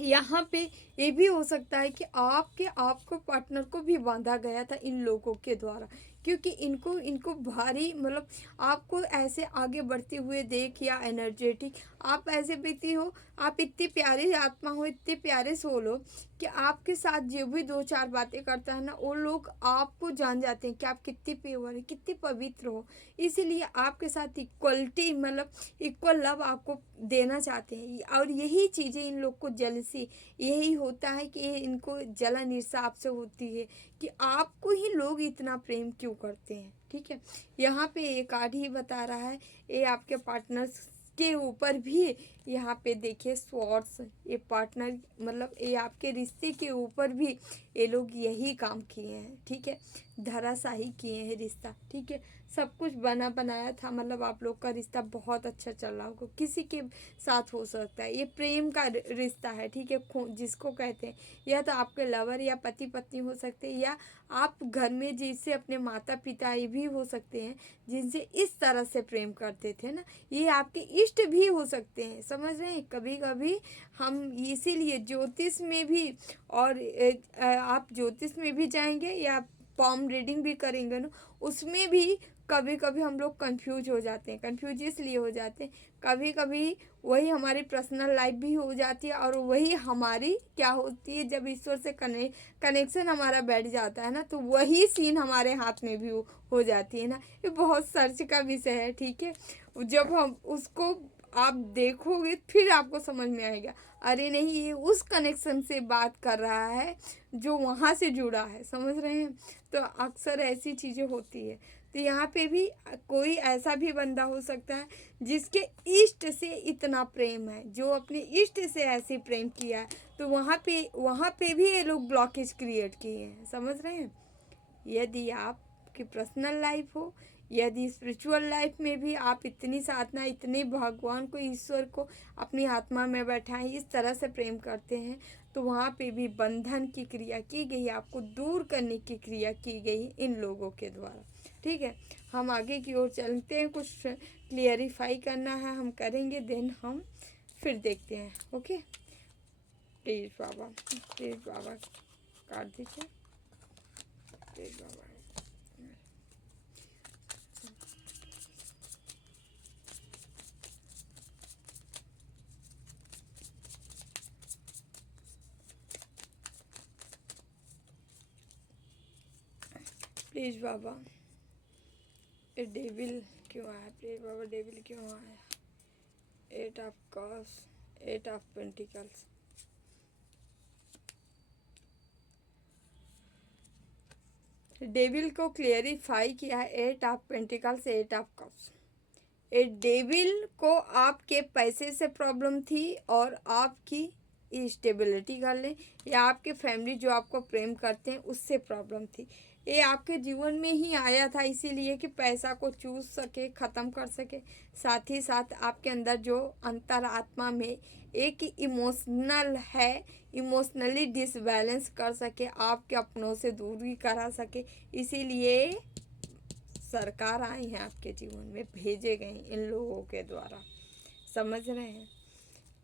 यहाँ पे ये भी हो सकता है कि आपको पार्टनर को भी बांधा गया था इन लोगों के द्वारा, क्योंकि इनको भारी मतलब आपको ऐसे आगे बढ़ते हुए देख, या एनर्जेटिक आप ऐसे व्यक्ति हो, आप इतने प्यारे आत्मा हो, इतने प्यारे सोल हो कि आपके साथ जो भी दो चार बातें करता है ना, वो लोग आपको जान जाते हैं कि आप कितने प्योर है, कितने पवित्र हो। इसीलिए आपके साथ इक्वलिटी मतलब इक्वल लव आपको देना चाहते हैं। और यही चीज़ें इन लोग को जेलसी, यही होता है कि इनको जलन ईर्ष्या आपसे होती है कि आपको ही लोग इतना प्रेम क्यों करते हैं, ठीक है। यहाँ पे एक कार्ड ही बता रहा है, ये आपके पार्टनर्स के ऊपर भी यहाँ पे देखिए स्वॉर्ड्स, ये पार्टनर मतलब ये आपके रिश्ते के ऊपर भी ये लोग यही काम किए हैं, ठीक है। धराशाही किए हैं रिश्ता, ठीक है। सब कुछ बना बनाया था, मतलब आप लोग का रिश्ता बहुत अच्छा चल रहा होगा, किसी के साथ हो सकता है, ये प्रेम का रिश्ता है, ठीक है। जिसको कहते हैं, या तो आपके लवर या पति पत्नी हो सकते हैं, या आप घर में जिससे अपने माता पिता ये भी हो सकते हैं जिनसे इस तरह से प्रेम करते थे ना, ये आपके इष्ट भी हो सकते हैं, समझ रहे हैं। कभी कभी हम इसीलिए ज्योतिष में भी, और आप ज्योतिष में भी जाएंगे या पॉम रीडिंग भी करेंगे ना, उसमें भी कभी कभी हम लोग कंफ्यूज हो जाते हैं। कंफ्यूज इसलिए हो जाते हैं, कभी कभी वही हमारी पर्सनल लाइफ भी हो जाती है, और वही हमारी क्या होती है, जब ईश्वर से कनेक्शन हमारा बैठ जाता है ना, तो वही सीन हमारे हाथ में भी हो जाती है ना। ये बहुत सर्च का विषय है, ठीक है। जब हम उसको आप देखोगे फिर आपको समझ में आएगा, अरे नहीं ये उस कनेक्शन से बात कर रहा है जो वहाँ से जुड़ा है, समझ रहे हैं। तो अक्सर ऐसी चीज़ें होती है। तो यहाँ पे भी कोई ऐसा भी बंदा हो सकता है जिसके इष्ट से इतना प्रेम है, जो अपने इष्ट से ऐसे प्रेम किया है, तो वहाँ पे भी ये लोग ब्लॉकेज क्रिएट किए हैं, समझ रहे हैं। यदि आपकी पर्सनल लाइफ हो, यदि स्पिरिचुअल लाइफ में भी आप इतनी साधना, इतने भगवान को, ईश्वर को अपनी आत्मा में बैठाएं, इस तरह से प्रेम करते हैं, तो वहाँ पे भी बंधन की क्रिया की गई, आपको दूर करने की क्रिया की गई इन लोगों के द्वारा, ठीक है। हम आगे की ओर चलते हैं, कुछ क्लियरिफाई करना है हम करेंगे, देन हम फिर देखते हैं। ओके, प्लीज़ बाबा काट दीजिए, प्लीज़ बाबा। प्लीज़ बाबा, ये डेविल क्यों आया? प्लीज़ बाबा, डेविल क्यों आया? 8 of cups, 8 of pentacles, devil को क्लियरिफाई किया है। 8 of pentacles, 8 of cups. A devil को आपके पैसे से प्रॉब्लम थी, और आपकी स्टेबिलिटी कर लें, या आपके फैमिली जो आपको प्रेम करते हैं उससे प्रॉब्लम थी। ये आपके जीवन में ही आया था इसीलिए कि पैसा को चूस सके, ख़त्म कर सके। साथ ही साथ आपके अंदर जो अंतरात्मा में एक इमोशनल है, इमोशनली डिसबैलेंस कर सके, आपके अपनों से दूरी करा सके, इसीलिए सरकार आई है आपके जीवन में, भेजे गए इन लोगों के द्वारा, समझ रहे हैं।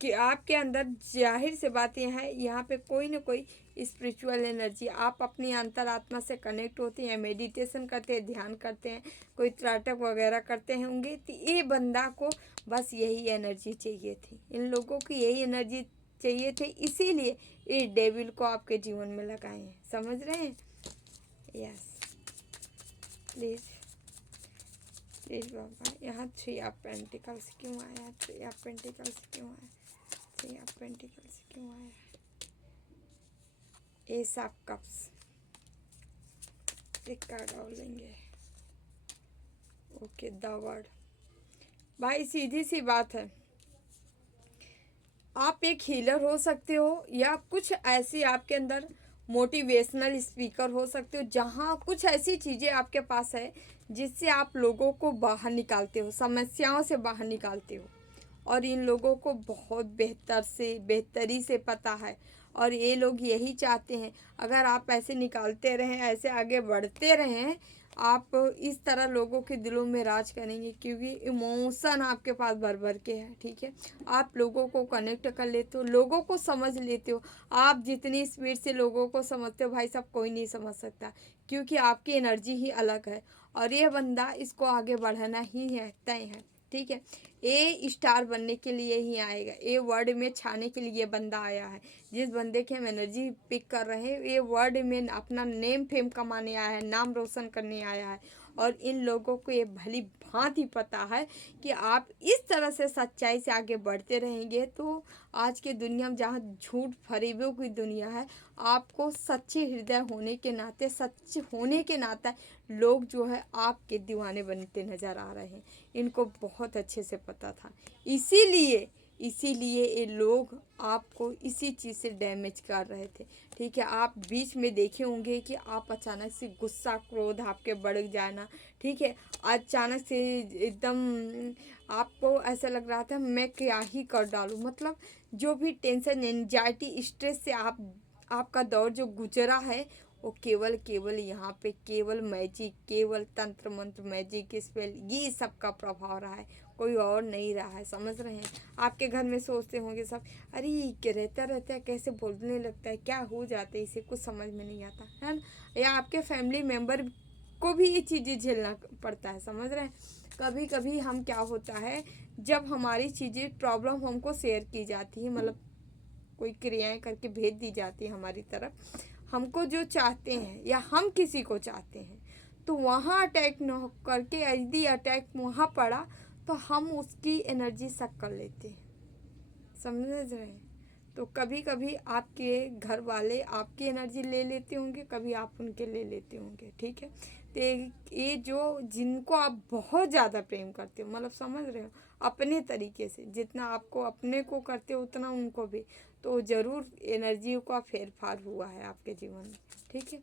कि आपके अंदर जाहिर से बात यह है, यहाँ पे कोई ना कोई स्पिरिचुअल एनर्जी, आप अपनी अंतरात्मा से कनेक्ट होते हैं, मेडिटेशन करते हैं, ध्यान करते हैं, कोई त्राटक वगैरह करते होंगे, तो ये बंदा को बस यही एनर्जी चाहिए थी, इन लोगों की यही एनर्जी चाहिए थे, इसीलिए इस डेविल को आपके जीवन में लगाए हैं, समझ रहे हैं। यस, प्लीज़ प्लीज बाबा, यहाँ 3 ऑफ पेंटिकल्स क्यों आया, 3 ऑफ पेंटिकल्स क्यों आया, 3 ऑफ पेंटिकल्स क्यों आया, एस ऑफ कप्स, एक कार्ड और लेंगे। Okay, the word. भाई सीधी सी बात है, आप एक हीलर हो सकते हो या कुछ ऐसी आपके अंदर मोटिवेशनल स्पीकर हो सकते हो, जहाँ कुछ ऐसी चीज़ें आपके पास है जिससे आप लोगों को बाहर निकालते हो, समस्याओं से बाहर निकालते हो। और इन लोगों को बहुत बेहतरी से पता है, और ये लोग यही चाहते हैं, अगर आप ऐसे निकालते रहें, ऐसे आगे बढ़ते रहें, आप इस तरह लोगों के दिलों में राज करेंगे, क्योंकि इमोशन आपके पास भर भर के है। ठीक है, आप लोगों को कनेक्ट कर लेते हो, लोगों को समझ लेते हो। आप जितनी स्पीड से लोगों को समझते हो भाई साहब, कोई नहीं समझ सकता, क्योंकि आपकी एनर्जी ही अलग है। और ये बंदा इसको आगे बढ़ाना ही है, तय है। ठीक है, ए स्टार बनने के लिए ही आएगा, ए वर्ड में छाने के लिए बंदा आया है। जिस बंदे की हम एनर्जी पिक कर रहे हैं, ये वर्ड में अपना नेम फेम कमाने आया है, नाम रोशन करने आया है। और इन लोगों को ये भली भांति पता है कि आप इस तरह से सच्चाई से आगे बढ़ते रहेंगे तो आज की दुनिया में, जहाँ झूठ फरेबों की दुनिया है, आपको सच्चे हृदय होने के नाते, सच होने के नाते लोग जो है आपके दीवाने बनते नज़र आ रहे हैं। इनको बहुत अच्छे से पता था, इसीलिए ये लोग आपको इसी चीज़ से डैमेज कर रहे थे। ठीक है, आप बीच में देखे होंगे कि आप अचानक से गुस्सा क्रोध आपके बढ़ जाना। ठीक है, अचानक से एकदम आपको ऐसा लग रहा था मैं क्या ही कर डालूँ, मतलब जो भी टेंशन एंजाइटी स्ट्रेस से आपका दौर जो गुजरा है, वो केवल यहाँ पे केवल मैजिक, केवल तंत्र मंत्र, मैजिक स्पेल, ये सब का प्रभाव रहा है, कोई और नहीं रहा है। समझ रहे हैं? आपके घर में सोचते होंगे सब, अरे ये क्या रहता है, कैसे बोलने लगता है, क्या हो जाता है, इसे कुछ समझ में नहीं आता है ना। या आपके फैमिली मेम्बर को भी ये चीज़ें झेलना पड़ता है। समझ रहे हैं? कभी कभी हम क्या होता है, जब हमारी चीज़ें प्रॉब्लम हमको शेयर की जाती है, मतलब कोई क्रियाएं करके भेज दी जाती है हमारी तरफ, हमको जो चाहते हैं या हम किसी को चाहते हैं, तो वहाँ अटैक न करके, यदि अटैक वहाँ पड़ा तो हम उसकी एनर्जी सक कर लेते हैं। समझ रहे हैं? तो कभी कभी आपके घर वाले आपकी एनर्जी ले लेते होंगे, कभी आप उनके ले लेते होंगे। ठीक है, तो ये जो जिनको आप बहुत ज़्यादा प्रेम करते हो, मतलब समझ रहे हो, अपने तरीके से जितना आपको अपने को करते हो उतना उनको भी, तो ज़रूर एनर्जी का फेर फार हुआ है आपके जीवन में। ठीक है,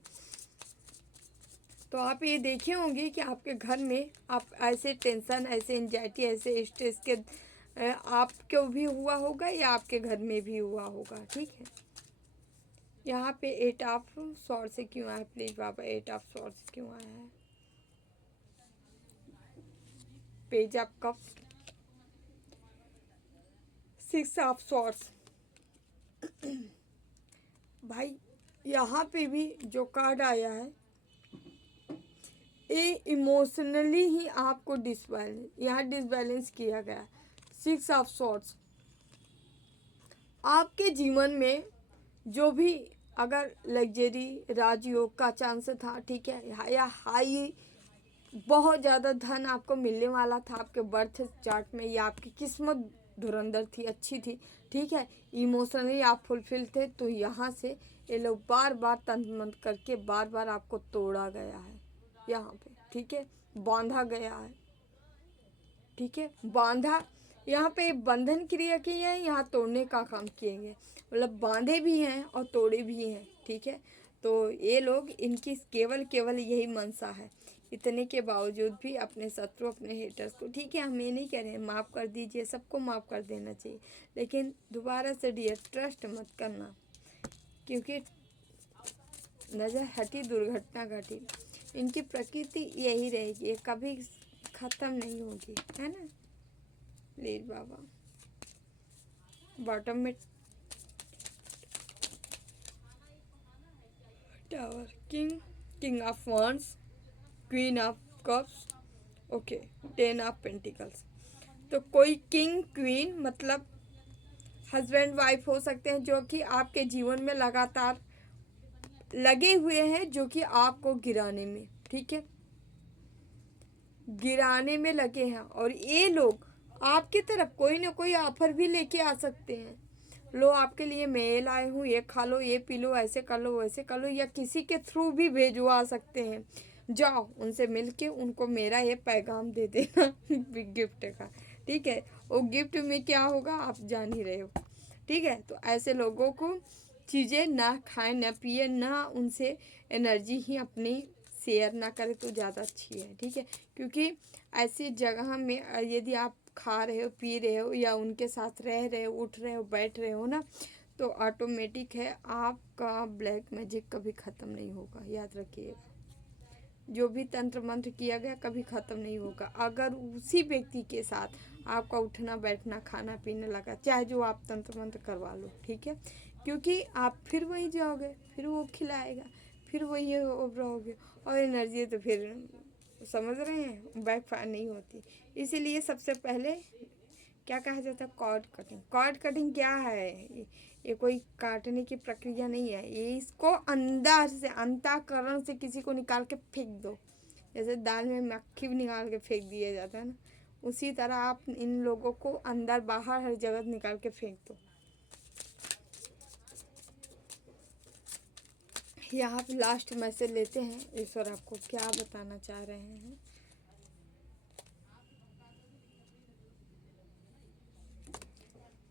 तो आप ये देखे होंगे कि आपके घर में आप ऐसे टेंशन, ऐसे एंजाइटी, ऐसे स्ट्रेस के आपको भी हुआ होगा या आपके घर में भी हुआ होगा। ठीक है, यहाँ पे 8 ऑफ सॉर्ड्स से क्यों आया प्लीज़ बाबा, 8 ऑफ सॉर्ड्स क्यों आया है, page of cups, 6 of swords. भाई यहाँ पे भी जो कार्ड आया है, ये इमोशनली ही आपको यहाँ डिसबैलेंस किया गया। 6 ऑफ सॉर्ड्स, आपके जीवन में जो भी अगर लग्जरी राजयोग का चांस था, ठीक है, या हाई बहुत ज़्यादा धन आपको मिलने वाला था आपके बर्थ चार्ट में, या आपकी किस्मत धुरंधर थी, अच्छी थी। ठीक है, इमोशनली आप फुलफिल थे, तो यहाँ से ये लोग बार बार तंत्र मंत्र करके बार बार आपको तोड़ा गया है यहाँ पे। ठीक है, बांधा गया है। ठीक है, बांधा, यहाँ पे बंधन क्रिया की है, यहाँ तोड़ने का काम किए गए, मतलब बांधे भी हैं और तोड़े भी हैं। ठीक है, तो ये लोग, इनकी केवल यही मनसा है, इतने के बावजूद भी अपने शत्रु, अपने हेटर्स को, ठीक है हम ये नहीं कह रहे हैं माफ़ कर दीजिए, सबको माफ़ कर देना चाहिए, लेकिन दोबारा से डियर ट्रस्ट मत करना, क्योंकि नज़र हटी दुर्घटना घटी। इनकी प्रकृति यही रहेगी, ये कभी ख़त्म नहीं होगी, है ना। प्लीज बाबा, बॉटम में tower, king of wands, queen of cups, okay, 10 of pentacles. तो कोई किंग क्वीन मतलब हस्बैंड वाइफ हो सकते हैं, जो कि आपके जीवन में लगातार लगे हुए हैं, जो कि आपको गिराने में। ठीक है, गिराने में लगे हैं और ये लोग आपकी तरफ कोई ना कोई ऑफर भी लेके आ सकते हैं। लो आपके लिए मैं लाए हूँ, ये खा लो, ये पी लो, ऐसे कर लो, वैसे कर लो, या किसी के थ्रू भी भेजवा सकते हैं। जाओ उनसे मिल के उनको मेरा ये पैगाम दे देना बिग गिफ्ट का, ठीक है। वो गिफ्ट में क्या होगा आप जान ही रहे हो, ठीक है। तो ऐसे लोगों को चीज़ें ना खाएं, ना पिए, ना उनसे एनर्जी ही अपनी शेयर ना करें तो ज़्यादा अच्छी है, ठीक है। क्योंकि ऐसी जगह में यदि आप खा रहे हो, पी रहे हो, या उनके साथ रह रहे हो, उठ रहे हो, बैठ रहे हो ना, तो ऑटोमेटिक है आपका ब्लैक मैजिक कभी ख़त्म नहीं होगा, याद रखिए। जो भी तंत्र मंत्र किया गया कभी ख़त्म नहीं होगा। अगर उसी व्यक्ति के साथ आपका उठना बैठना खाना पीना लगा, चाहे जो आप तंत्र मंत्र करवा लो, ठीक है। क्योंकि आप फिर वहीं जाओगे, फिर वो खिलाएगा, फिर वही रहोगे, और एनर्जी तो फिर समझ रहे हैं बैकफायर नहीं होती। इसीलिए सबसे पहले क्या कहा जाता है, कॉर्ड कटिंग। कॉर्ड कटिंग क्या है, ये कोई काटने की प्रक्रिया नहीं है, ये इसको अंदर से अंतःकरण से किसी को निकाल के फेंक दो। जैसे दाल में मक्खी भी निकाल के फेंक दिया जाता है ना, उसी तरह आप इन लोगों को अंदर बाहर हर जगह निकाल के फेंक दो। यहाँ पे लास्ट मैसेज लेते हैं, ईश्वर आपको क्या बताना चाह रहे हैं।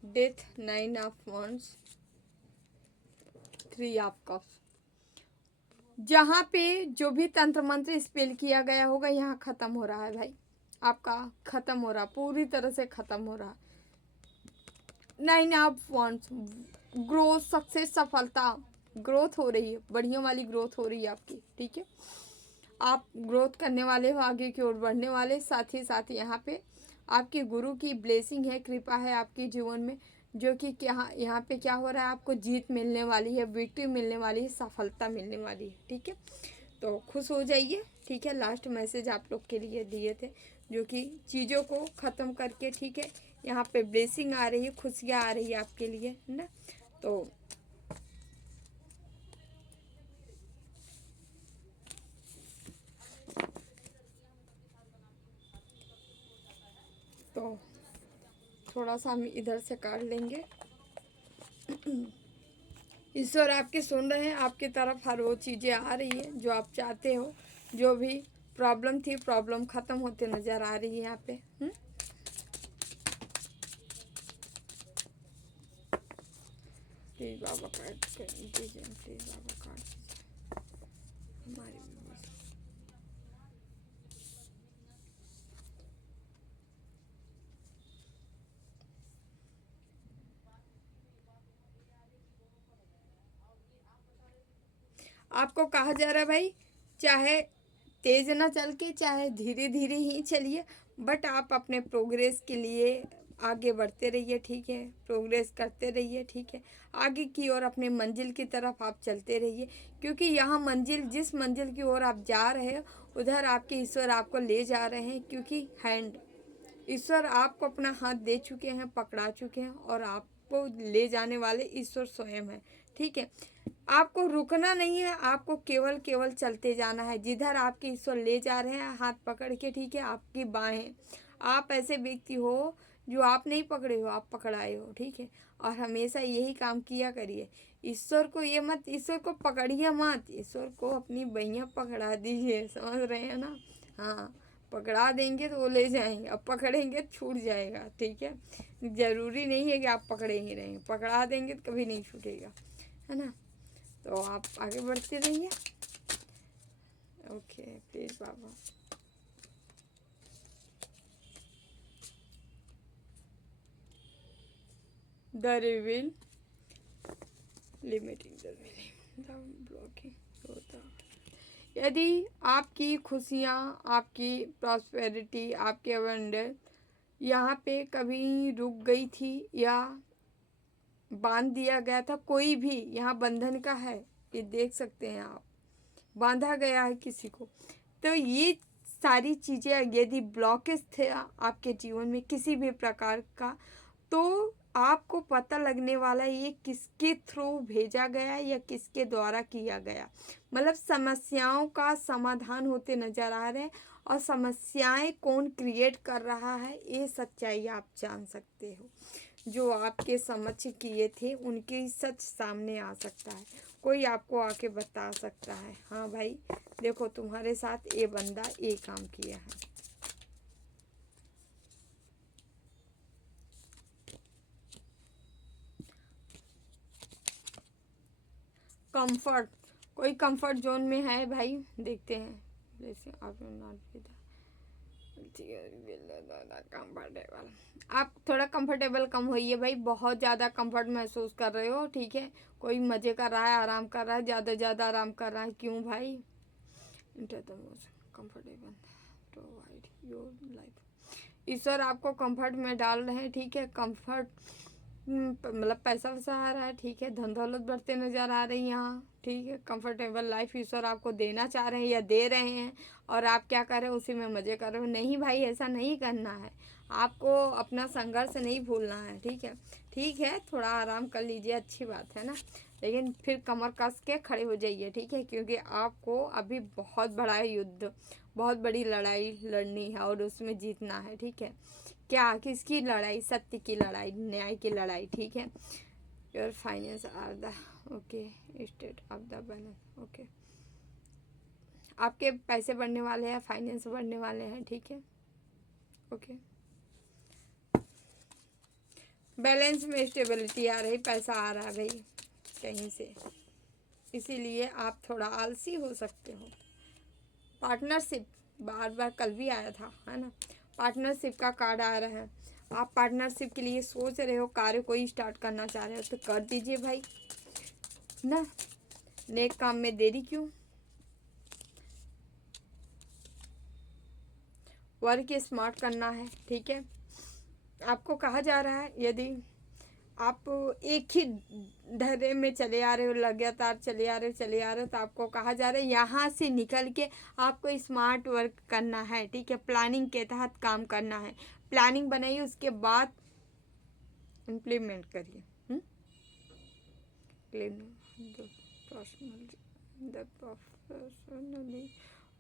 Death, 9 of wands, 3 of cups. जहाँ पे जो भी तंत्र मंत्र स्पेल किया गया होगा यहाँ ख़त्म हो रहा है भाई, आपका ख़त्म हो रहा, पूरी तरह से ख़त्म हो रहा। 9 ऑफ वॉन्ड्स, ग्रोथ, सक्सेस, सफलता, ग्रोथ हो रही है, बढ़िया वाली ग्रोथ हो रही है आपकी, ठीक है। आप ग्रोथ करने वाले हो, आगे की ओर बढ़ने वाले। साथ ही साथ यहाँ पे आपके गुरु की ब्लेसिंग है, कृपा है आपके जीवन में, जो कि क्या यहाँ पे क्या हो रहा है, आपको जीत मिलने वाली है, विक्ट्री मिलने वाली है, सफलता मिलने वाली है, ठीक है। तो खुश हो जाइए, ठीक है। लास्ट मैसेज आप लोग के लिए दिए थे, जो कि चीज़ों को ख़त्म करके, ठीक है। यहाँ पे ब्लेसिंग आ रही है, खुशियाँ आ रही है आपके लिए, है ना। तो थोड़ा सा हम इधर से काट लेंगे। ईश्वर आपके सुन रहे हैं, आपकी तरफ हर वो चीज़ें आ रही है जो आप चाहते हो। जो भी प्रॉब्लम थी, प्रॉब्लम ख़त्म होते नज़र आ रही है यहाँ पे। प्लीज़ बाबा काट दीजिए, प्लीज़ बाबा काट दीजिए हमारी व्यूअर्स। आपको कहा जा रहा है भाई, चाहे तेज ना चल के, चाहे धीरे धीरे ही चलिए, बट आप अपने प्रोग्रेस के लिए आगे बढ़ते रहिए, ठीक है। प्रोग्रेस करते रहिए, ठीक है। आगे की ओर अपने मंजिल की तरफ आप चलते रहिए, क्योंकि यहाँ मंजिल, जिस मंजिल की ओर आप जा रहे हो, उधर आपके ईश्वर आपको ले जा रहे हैं। क्योंकि हैंड, ईश्वर आपको अपना हाथ दे चुके हैं, पकड़ा चुके हैं, और आपको ले जाने वाले ईश्वर स्वयं है, ठीक है। आपको रुकना नहीं है, आपको केवल केवल चलते जाना है, जिधर आपके ईश्वर ले जा रहे हैं हाथ पकड़ के, ठीक है। आपकी बाहें, आप ऐसे व्यक्ति हो जो आप नहीं पकड़े हो, आप पकड़ाए हो, ठीक है। और हमेशा यही काम किया करिए। ईश्वर को ये मत, ईश्वर को पकड़िए मत, ईश्वर को अपनी बहियाँ पकड़ा दीजिए, समझ रहे हैं ना। हाँ, पकड़ा देंगे तो वो ले जाएंगे, अब पकड़ेंगे तो छूट जाएगा, ठीक है। ज़रूरी नहीं है कि आप पकड़े ही रहेंगे, पकड़ा देंगे तो कभी नहीं छूटेगा, है ना। तो आप आगे बढ़ते रहिए। Okay, please Baba. The रिविल limiting the willing the blocking होता। यदि आपकी खुशियाँ, आपकी प्रॉस्पेरिटी, आपके अबंडेंस यहाँ पे कभी रुक गई थी, या बांध दिया गया था, कोई भी यहाँ बंधन का है, ये देख सकते हैं आप, बांधा गया है किसी को, तो ये सारी चीज़ें यदि ब्लॉकेज थे आपके जीवन में किसी भी प्रकार का, तो आपको पता लगने वाला ये किसके थ्रू भेजा गया या किसके द्वारा किया गया। मतलब समस्याओं का समाधान होते नज़र आ रहे हैं, और समस्याएं कौन क्रिएट कर रहा है ये सच्चाई आप जान सकते हो। जो आपके समक्ष किए थे उनकी सच सामने आ सकता है, कोई आपको आके बता सकता है हाँ भाई देखो तुम्हारे साथ ये बंदा ये काम किया है। कंफर्ट, कोई कंफर्ट जोन में है भाई, देखते हैं। जैसे आप कंफर्टेबल, आप थोड़ा कंफर्टेबल कम होइए भाई, बहुत ज़्यादा कंफर्ट महसूस कर रहे हो, ठीक है। कोई मज़े कर रहा है, आराम कर रहा है, ज़्यादा आराम कर रहा है, क्यों भाई। Enter the most comfortable provide your life, ईश्वर आपको कंफर्ट में डाल रहे हैं, ठीक है। कंफर्ट मतलब पैसा वैसा आ रहा है, ठीक है। धन दौलत बढ़ते नज़र आ रही है यहाँ, ठीक है। कंफर्टेबल लाइफ ईश्वर आपको देना चाह रहे हैं या दे रहे हैं, और आप क्या कर रहे हो, उसी में मज़े कर रहे हो। नहीं भाई, ऐसा नहीं करना है, आपको अपना संघर्ष नहीं भूलना है, ठीक है। ठीक है, थोड़ा आराम कर लीजिए, अच्छी बात है ना, लेकिन फिर कमर कस के खड़े हो जाइए, ठीक है। क्योंकि आपको अभी बहुत बड़ा युद्ध, बहुत बड़ी लड़ाई लड़नी है और उसमें जीतना है, ठीक है। क्या, किसकी लड़ाई, सत्य की लड़ाई, न्याय की लड़ाई, ठीक है। Your finance are the okay state of the balance, okay. आपके पैसे बढ़ने वाले हैं, फाइनेंस बढ़ने वाले हैं, ठीक है, ओके। बैलेंस में स्टेबिलिटी आ रही, पैसा आ रहा है भाई कहीं से, इसीलिए आप थोड़ा आलसी हो सकते हो। पार्टनरशिप, बार बार कल भी आया था, है ना। पार्टनरशिप का कार्ड आ रहा है, आप पार्टनरशिप के लिए सोच रहे हो, कार्य कोई स्टार्ट करना चाह रहे हो तो कर दीजिए भाई ना, नेक काम में देरी क्यों। वर्क स्मार्ट करना है, ठीक है। आपको कहा जा रहा है यदि आप एक ही धैर्य में चले आ रहे हो, लगातार चले आ रहे हो तो आपको कहा जा रहा है यहाँ से निकल के आपको स्मार्ट वर्क करना है, ठीक है। प्लानिंग के तहत काम करना है, प्लानिंग बनाइए, उसके बाद इम्प्लीमेंट करिए।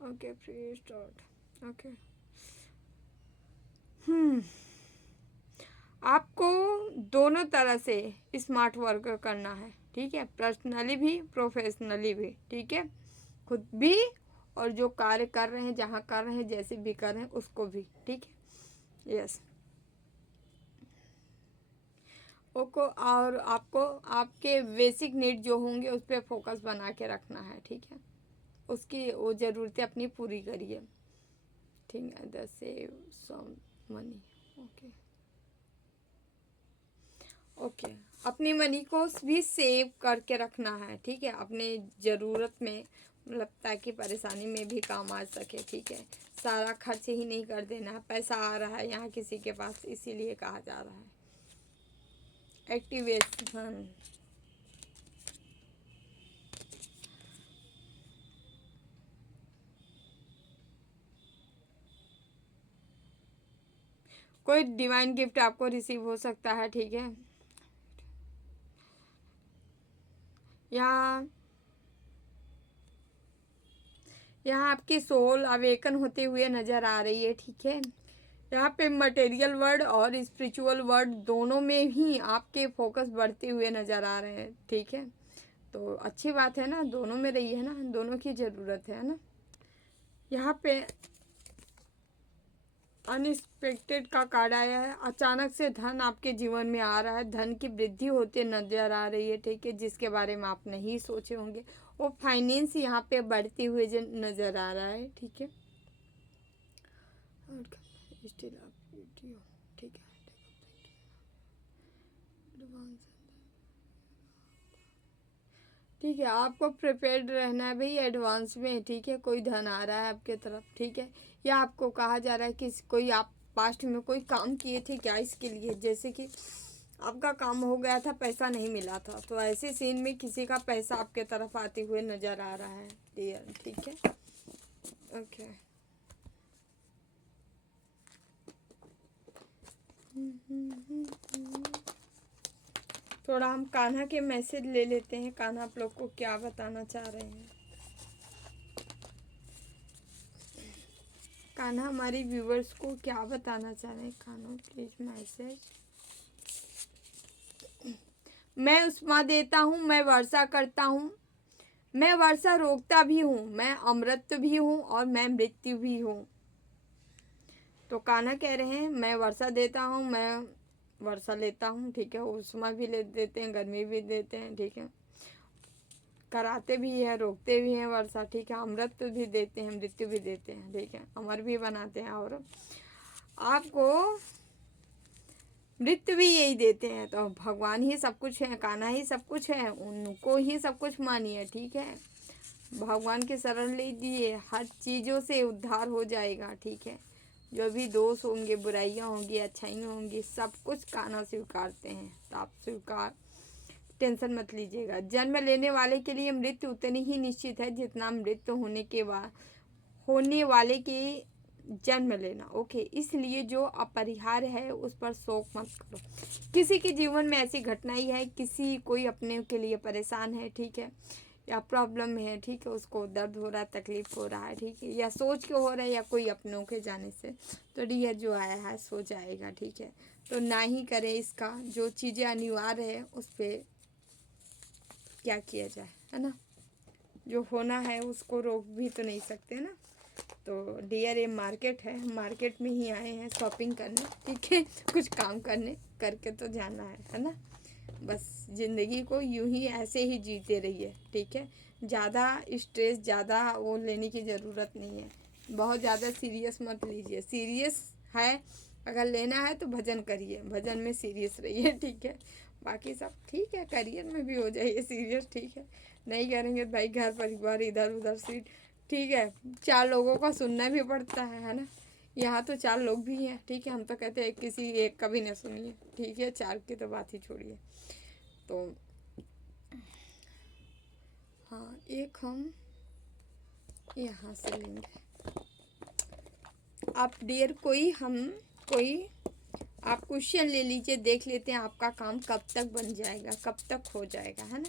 Okay, please start, okay. आपको दोनों तरह से स्मार्ट वर्क करना है, ठीक है। पर्सनली भी, प्रोफेशनली भी, ठीक है। खुद भी और जो कार्य कर रहे हैं, जहाँ कर रहे हैं, जैसे भी कर रहे हैं उसको भी, ठीक है, यस। ओको, और आपको आपके बेसिक नीड जो होंगे उस पर फोकस बना के रखना है, ठीक है। उसकी वो ज़रूरतें अपनी पूरी करिए, ठीक है। The save some money, okay okay. अपनी मनी को भी सेव करके रखना है, ठीक है, अपने ज़रूरत में, मतलब ताकि परेशानी में भी काम आ सके, ठीक है। सारा खर्च ही नहीं कर देना है, पैसा आ रहा है यहाँ किसी के पास, इसीलिए कहा जा रहा है एक्टिवेशन। कोई डिवाइन गिफ्ट आपको रिसीव हो सकता है, ठीक है। यहाँ यहाँ आपकी सोल अवेकन होते हुए नज़र आ रही है, ठीक है। यहाँ पे मटेरियल वर्ड और स्पिरिचुअल वर्ड दोनों में ही आपके फोकस बढ़ते हुए नज़र आ रहे हैं, ठीक है। तो अच्छी बात है ना, दोनों में रही है ना, दोनों की ज़रूरत है ना। यहाँ पे अनएक्सपेक्टेड का कार्ड आया है, अचानक से धन आपके जीवन में आ रहा है, धन की वृद्धि होते नज़र आ रही है, ठीक है, जिसके बारे में आप नहीं सोचे होंगे। वो फाइनेंस यहाँ पे बढ़ते हुए जो नज़र आ रहा है, ठीक है। स्टिल आप वीडियो, ठीक है। ठीक है, आपको प्रिपेयर्ड रहना है भाई एडवांस में, ठीक है। कोई धन आ रहा है आपके तरफ, ठीक है। या आपको कहा जा रहा है कि कोई आप पास्ट में कोई काम किए थे क्या इसके लिए, जैसे कि आपका काम हो गया था, पैसा नहीं मिला था, तो ऐसे सीन में किसी का पैसा आपके तरफ आते हुए नज़र आ रहा है डियर, ठीक है, ओके। थोड़ा हम कान्हा के मैसेज ले लेते हैं, कान्हा आप लोग को क्या बताना चाह रहे हैं। कान्हा हमारे व्यूवर्स को क्या बताना चाह रहे हैं? Kanha please message. मैं उष्मा देता हूँ, मैं वर्षा करता हूँ, मैं वर्षा रोकता भी हूँ, मैं अमृत भी हूँ और मैं मृत्यु भी हूँ। तो कान्हा कह रहे हैं मैं वर्षा देता हूँ, मैं वर्षा लेता हूँ, ठीक है, उष्मा भी ले देते हैं, गर्मी भी देते हैं, ठीक है, कराते भी हैं, रोकते भी हैं वर्षा, ठीक है, अमृत भी देते हैं, मृत्यु भी देते हैं, ठीक है, अमर भी बनाते हैं और आपको मृत्यु भी यही देते हैं। तो भगवान ही सब कुछ है, कान्हा ही सब कुछ है, उनको ही सब कुछ मानिए, ठीक है, भगवान के शरण लीजिए, हर चीज़ों से उद्धार हो जाएगा, ठीक है, जो भी दोष होंगे, बुराइयां होंगी, अच्छाइयाँ होंगी, सब कुछ कान्हा स्वीकारते हैं। तो आप स्वीकार, टेंशन मत लीजिएगा। जन्म लेने वाले के लिए मृत्यु उतनी ही निश्चित है जितना मृत्यु होने के बाद होने वाले के जन्म लेना। ओके, इसलिए जो अपरिहार्य है उस पर शोक मत करो। किसी के जीवन में ऐसी घटना ही है, किसी कोई अपने के लिए परेशान है, ठीक है, या प्रॉब्लम में है, ठीक है, उसको दर्द हो रहा है, तकलीफ हो रहा है, ठीक है, या सोच के हो रहा है, या कोई अपनों के जाने से, तो डियर जो आया है सो जाएगा, ठीक है, तो ना ही करें इसका। जो चीज़ें अनिवार्य है उस पर क्या किया जाए, है ना, जो होना है उसको रोक भी तो नहीं सकते ना। तो डियर ये मार्केट है, मार्केट में ही आए हैं शॉपिंग करने, ठीक है, कुछ काम करने, करके तो जाना है ना। बस ज़िंदगी को यूं ही ऐसे ही जीते रहिए, ठीक है, ज़्यादा स्ट्रेस, ज़्यादा वो लेने की ज़रूरत नहीं है, बहुत ज़्यादा सीरियस मत लीजिए। सीरियस है अगर लेना है तो भजन करिए, भजन में सीरियस रहिए, ठीक है, बाकी सब ठीक है, करियर में भी हो जाइए सीरियस, ठीक है, नहीं करेंगे भाई घर परिवार इधर उधर से, ठीक है, चार लोगों का सुनना भी पड़ता है ना। यहाँ तो चार लोग भी हैं, ठीक है, हम तो कहते हैं किसी एक का भी ना सुनिए, ठीक है, चार की तो बात ही छोड़िए। तो हाँ, एक हम यहाँ से लेंगे। आप डियर कोई आप क्वेश्चन ले लीजिए, देख लेते हैं आपका काम कब तक बन जाएगा, कब तक हो जाएगा, है ना।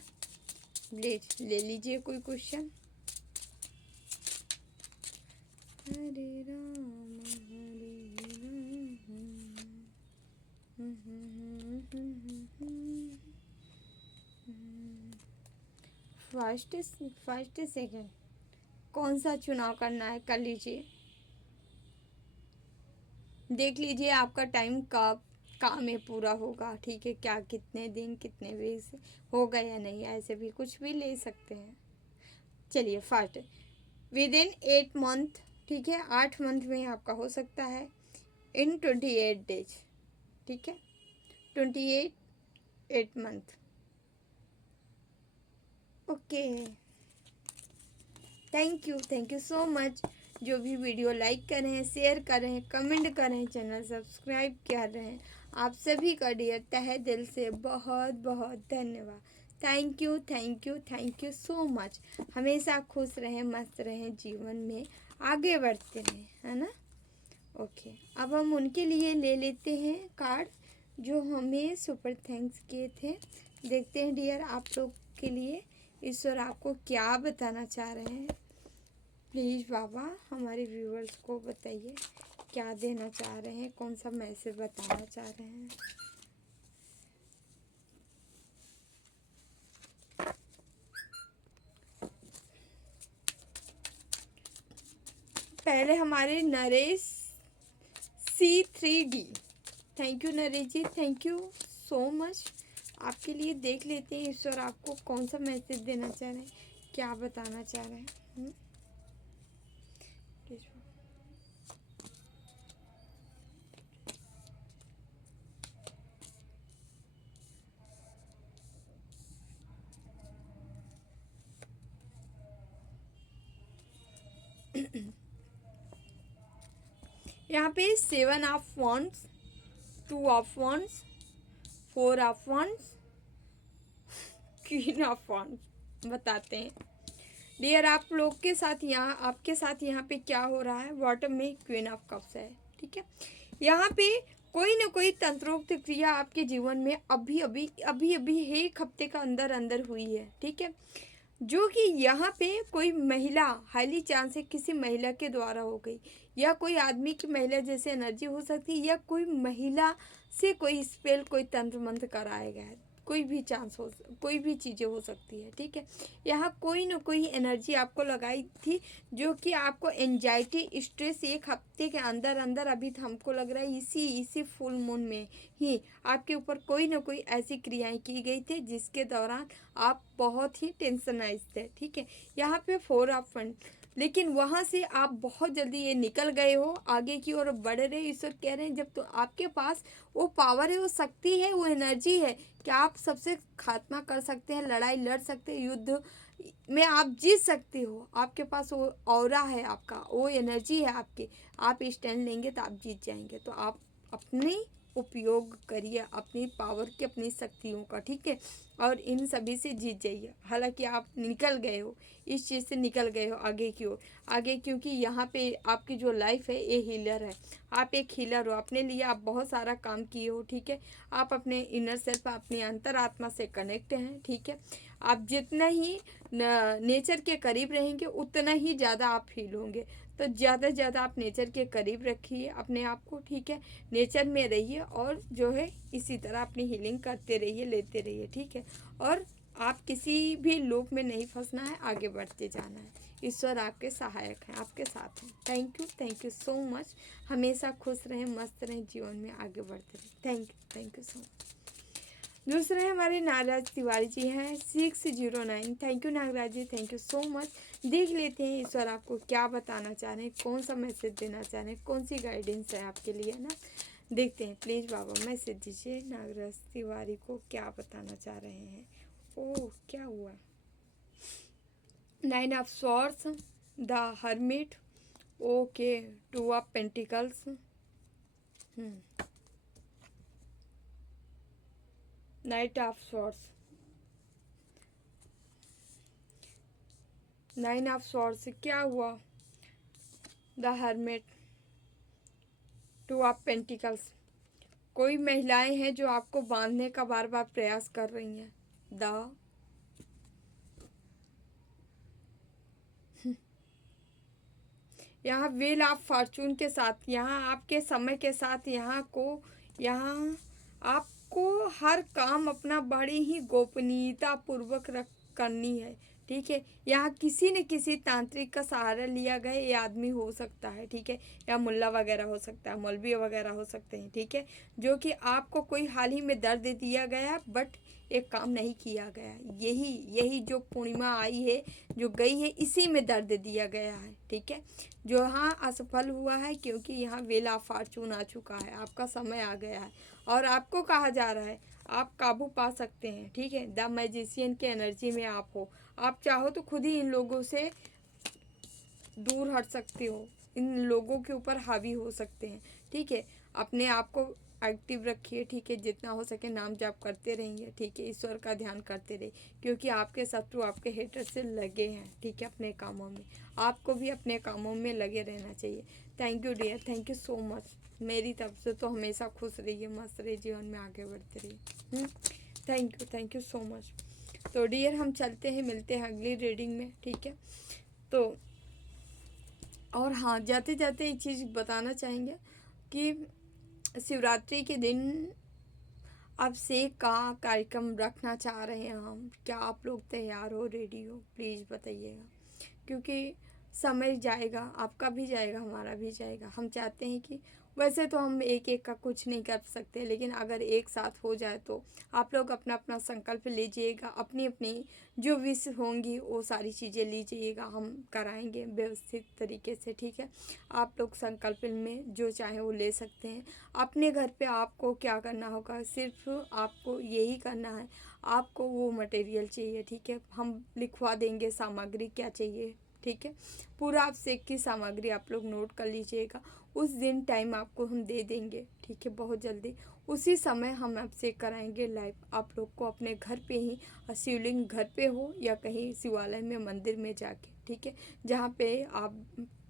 ले लीजिए कोई क्वेश्चन। हरे राम फर्स्ट सेकंड कौन सा चुनाव करना है कर लीजिए, देख लीजिए आपका टाइम कब काम में पूरा होगा, ठीक है, क्या कितने दिन कितने वीक होगा या नहीं, ऐसे भी कुछ भी ले सकते हैं। चलिए फर्स्ट विद इन 8 मंथ, ठीक है, 8 मंथ में आपका हो सकता है, इन 28 डेज, ठीक है, 8 month. Okay, thank you so much. जो भी वीडियो लाइक कर रहे हैं, शेयर कर रहे हैं, कमेंट कर रहे हैं, चैनल सब्सक्राइब कर रहे हैं, आप सभी का डियर तहे दिल से बहुत बहुत धन्यवाद। Thank you so much. हमेशा खुश रहें, मस्त रहें, जीवन में आगे बढ़ते रहें, है ना। ओके, अब हम उनके लिए ले लेते हैं कार्ड जो हमें सुपर थैंक्स किए थे। देखते हैं डियर आप लोग के लिए ईश्वर आपको क्या बताना चाह रहे हैं। प्लीज़ बाबा हमारे व्यूवर्स को बताइए क्या देना चाह रहे हैं, कौन सा मैसेज बताना चाह रहे हैं। पहले हमारे Naresh C3D, thank you Naresh ji, thank you so much. आपके लिए देख लेते हैं ईश्वर आपको कौन सा मैसेज देना चाह रहे हैं, क्या बताना चाह रहे हैं। यहाँ पे 7 of wands, 2 of wands, 4 of wands, queen of wands बताते हैं डियर आप लोग के साथ। यहाँ आपके साथ यहाँ पे क्या हो रहा है, बॉटम में क्वीन ऑफ कप्स है, ठीक है, यहाँ पे कोई ना कोई तंत्रोक्त क्रिया आपके जीवन में अभी अभी एक हफ्ते का अंदर अंदर हुई है, ठीक है, जो कि यहाँ पे कोई महिला, हाईली चांस है किसी महिला के द्वारा हो गई, या कोई आदमी की महिला जैसे एनर्जी हो सकती है, या कोई महिला से कोई स्पेल, कोई तंत्र मंत्र कराया गया है। कोई भी चांस हो, कोई भी चीज़ें हो सकती है, ठीक है। यहाँ कोई ना कोई एनर्जी आपको लगाई थी, जो कि आपको एंजाइटी, स्ट्रेस एक हफ्ते के अंदर अंदर, अभी तो हमको लग रहा है इसी फुल मून में ही आपके ऊपर कोई ना कोई ऐसी क्रियाएं की गई थी, जिसके दौरान आप बहुत ही टेंशनाइज थे, ठीक है। यहाँ पे 4 ऑफ फंड, लेकिन वहाँ से आप बहुत जल्दी ये निकल गए हो, आगे की ओर बढ़ रहे। ईश्वर कह रहे हैं जब तो आपके पास वो पावर है, वो शक्ति है, वो एनर्जी है कि आप सबसे खात्मा कर सकते हैं, लड़ाई लड़ सकते हैं, युद्ध में आप जीत सकते हो। आपके पास वो ऑरा है, आपका वो एनर्जी है आपकी, आप स्टैंड लेंगे तो आप जीत जाएंगे। तो आप अपने उपयोग करिए अपनी पावर की, अपनी शक्तियों का, ठीक है, और इन सभी से जीत जाइए। हालांकि आप निकल गए हो, इस चीज़ से निकल गए हो आगे की ओर, आगे, क्योंकि यहाँ पे आपकी जो लाइफ है ये हीलर है। आप एक हीलर हो, अपने लिए आप बहुत सारा काम किए हो, ठीक है। आप अपने इनर सेल्फ, अपनी अंतरात्मा से कनेक्ट हैं, ठीक है। आप जितना ही नेचर के करीब रहेंगे उतना ही ज़्यादा आप फील होंगे। तो ज़्यादा से ज़्यादा आप नेचर के करीब रखिए अपने आप को, ठीक है। नेचर में रहिए और जो है इसी तरह अपनी हीलिंग करते रहिए, लेते रहिए, ठीक है। और आप किसी भी लूप में नहीं फंसना है, आगे बढ़ते जाना है। ईश्वर आपके सहायक हैं, आपके साथ हैं। Thank you so much. हमेशा खुश रहें, मस्त रहें, जीवन में आगे बढ़ते रहें। Thank you so much. दूसरे हमारे नागराज तिवारी जी हैं 609। Thank you Nagraj ji, thank you so much. देख लेते हैं ईश्वर आपको क्या बताना चाह रहे हैं, कौन सा मैसेज देना चाह रहे हैं, कौन सी गाइडेंस है आपके लिए ना। देखते हैं, प्लीज़ बाबा मैसेज दीजिए नागराज तिवारी को, क्या बताना चाह रहे हैं। ओह, क्या हुआ? 9 of swords, the hermit, okay, 2 of pentacles, night of swords, 9 of swords, क्या हुआ? The hermit, 2 of pentacles. कोई महिलाएं हैं जो आपको बांधने का बार बार प्रयास कर रही हैं। द यहाँ व्हील ऑफ फॉर्चून के साथ, यहाँ आपके समय के साथ, यहाँ आपको हर काम अपना बड़ी ही गोपनीयता पूर्वक रख करनी है, ठीक है। यहाँ किसी न किसी तांत्रिक का सहारा लिया गया, ये आदमी हो सकता है, ठीक है, या मुल्ला वगैरह हो सकता है, मौलवी वगैरह हो सकते हैं, ठीक है, जो कि आपको कोई हाल ही में दर्द दिया गया, बट एक काम नहीं किया गया। यही जो पूर्णिमा आई है, जो गई है, इसी में दर्द दिया गया है, ठीक है। जो यहाँ असफल हुआ है, क्योंकि यहाँ वेल ऑफ फॉर्चून आ चुका है, आपका समय आ गया है, और आपको कहा जा रहा है आप काबू पा सकते हैं, ठीक है। द मैजिशियन के एनर्जी में आप हो, आप चाहो तो खुद ही इन लोगों से दूर हट सकते हो, इन लोगों के ऊपर हावी हो सकते हैं, ठीक है। अपने आप को एक्टिव रखिए, ठीक है, जितना हो सके नाम जाप करते रहिए, ठीक है, ईश्वर का ध्यान करते रहिए, क्योंकि आपके शत्रु आपके हेटर से लगे हैं, ठीक है। अपने कामों में आपको भी अपने कामों में लगे रहना चाहिए। Thank you dear, thank you so much. मेरी तरफ से तो हमेशा खुश रहिए, मस्त रहिए, जीवन में आगे बढ़ते रहिए। Thank you so much. तो डियर हम चलते हैं, मिलते हैं अगली रीडिंग में, ठीक है। तो और हाँ, जाते जाते एक चीज़ बताना चाहेंगे कि शिवरात्रि के दिन अभिषेक का कार्यक्रम रखना चाह रहे हैं हम। क्या आप लोग तैयार हो, रेडी हो? प्लीज़ बताइएगा, क्योंकि समय जाएगा, आपका भी जाएगा, हमारा भी जाएगा। हम चाहते हैं कि वैसे तो हम एक एक का कुछ नहीं कर सकते, लेकिन अगर एक साथ हो जाए तो आप लोग अपना अपना संकल्प लीजिएगा, अपनी अपनी जो विश होंगी वो सारी चीज़ें लीजिएगा, हम कराएंगे व्यवस्थित तरीके से, ठीक है। आप लोग संकल्प में जो चाहे वो ले सकते हैं। अपने घर पे आपको क्या करना होगा, सिर्फ आपको यही करना है, आपको वो मटेरियल चाहिए, ठीक है। हम लिखवा देंगे सामग्री क्या चाहिए, ठीक है। पूरा अभिषेक की सामग्री आप लोग नोट कर लीजिएगा। उस दिन टाइम आपको हम दे देंगे, ठीक है, बहुत जल्दी। उसी समय हम अभिषेक कराएंगे लाइव आप लोग को, अपने घर पे ही, शिवलिंग घर पे हो या कहीं शिवालय में, मंदिर में जाके, ठीक है, जहाँ पे आप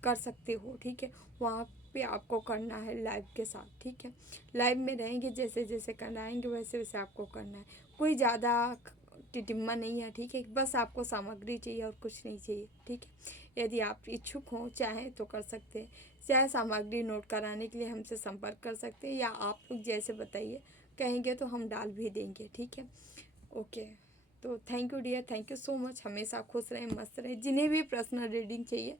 कर सकते हो, ठीक है, वहाँ पे आपको करना है लाइव के साथ, ठीक है। लाइव में रहेंगे, जैसे जैसे कराएंगे वैसे वैसे आपको करना है। कोई ज़्यादा टिटिम्मा नहीं है, ठीक है। बस आपको सामग्री चाहिए और कुछ नहीं चाहिए, ठीक है। यदि आप इच्छुक हों, चाहें तो कर सकते हैं। चाहे सामग्री नोट कराने के लिए हमसे संपर्क कर सकते हैं, या आप लोग जैसे बताइए कहेंगे तो हम डाल भी देंगे, ठीक है। ओके, तो thank you dear, thank you so much. हमेशा खुश रहें, मस्त रहें। जिन्हें भी पर्सनल रीडिंग चाहिए,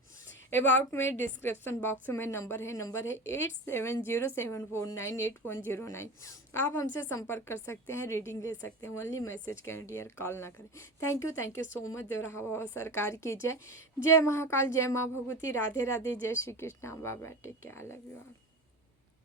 अबाउट में डिस्क्रिप्शन बॉक्स में नंबर है 8707498109। आप हमसे संपर्क कर सकते हैं, रीडिंग ले सकते हैं। ओनली मैसेज करें डियर, कॉल ना करें। Thank you so much. देव रहा सरकार की जय। जय महाकाल, जय माँ भगवती, राधे राधे, जय Shri Krishna. Bye bye, take care, I love you all.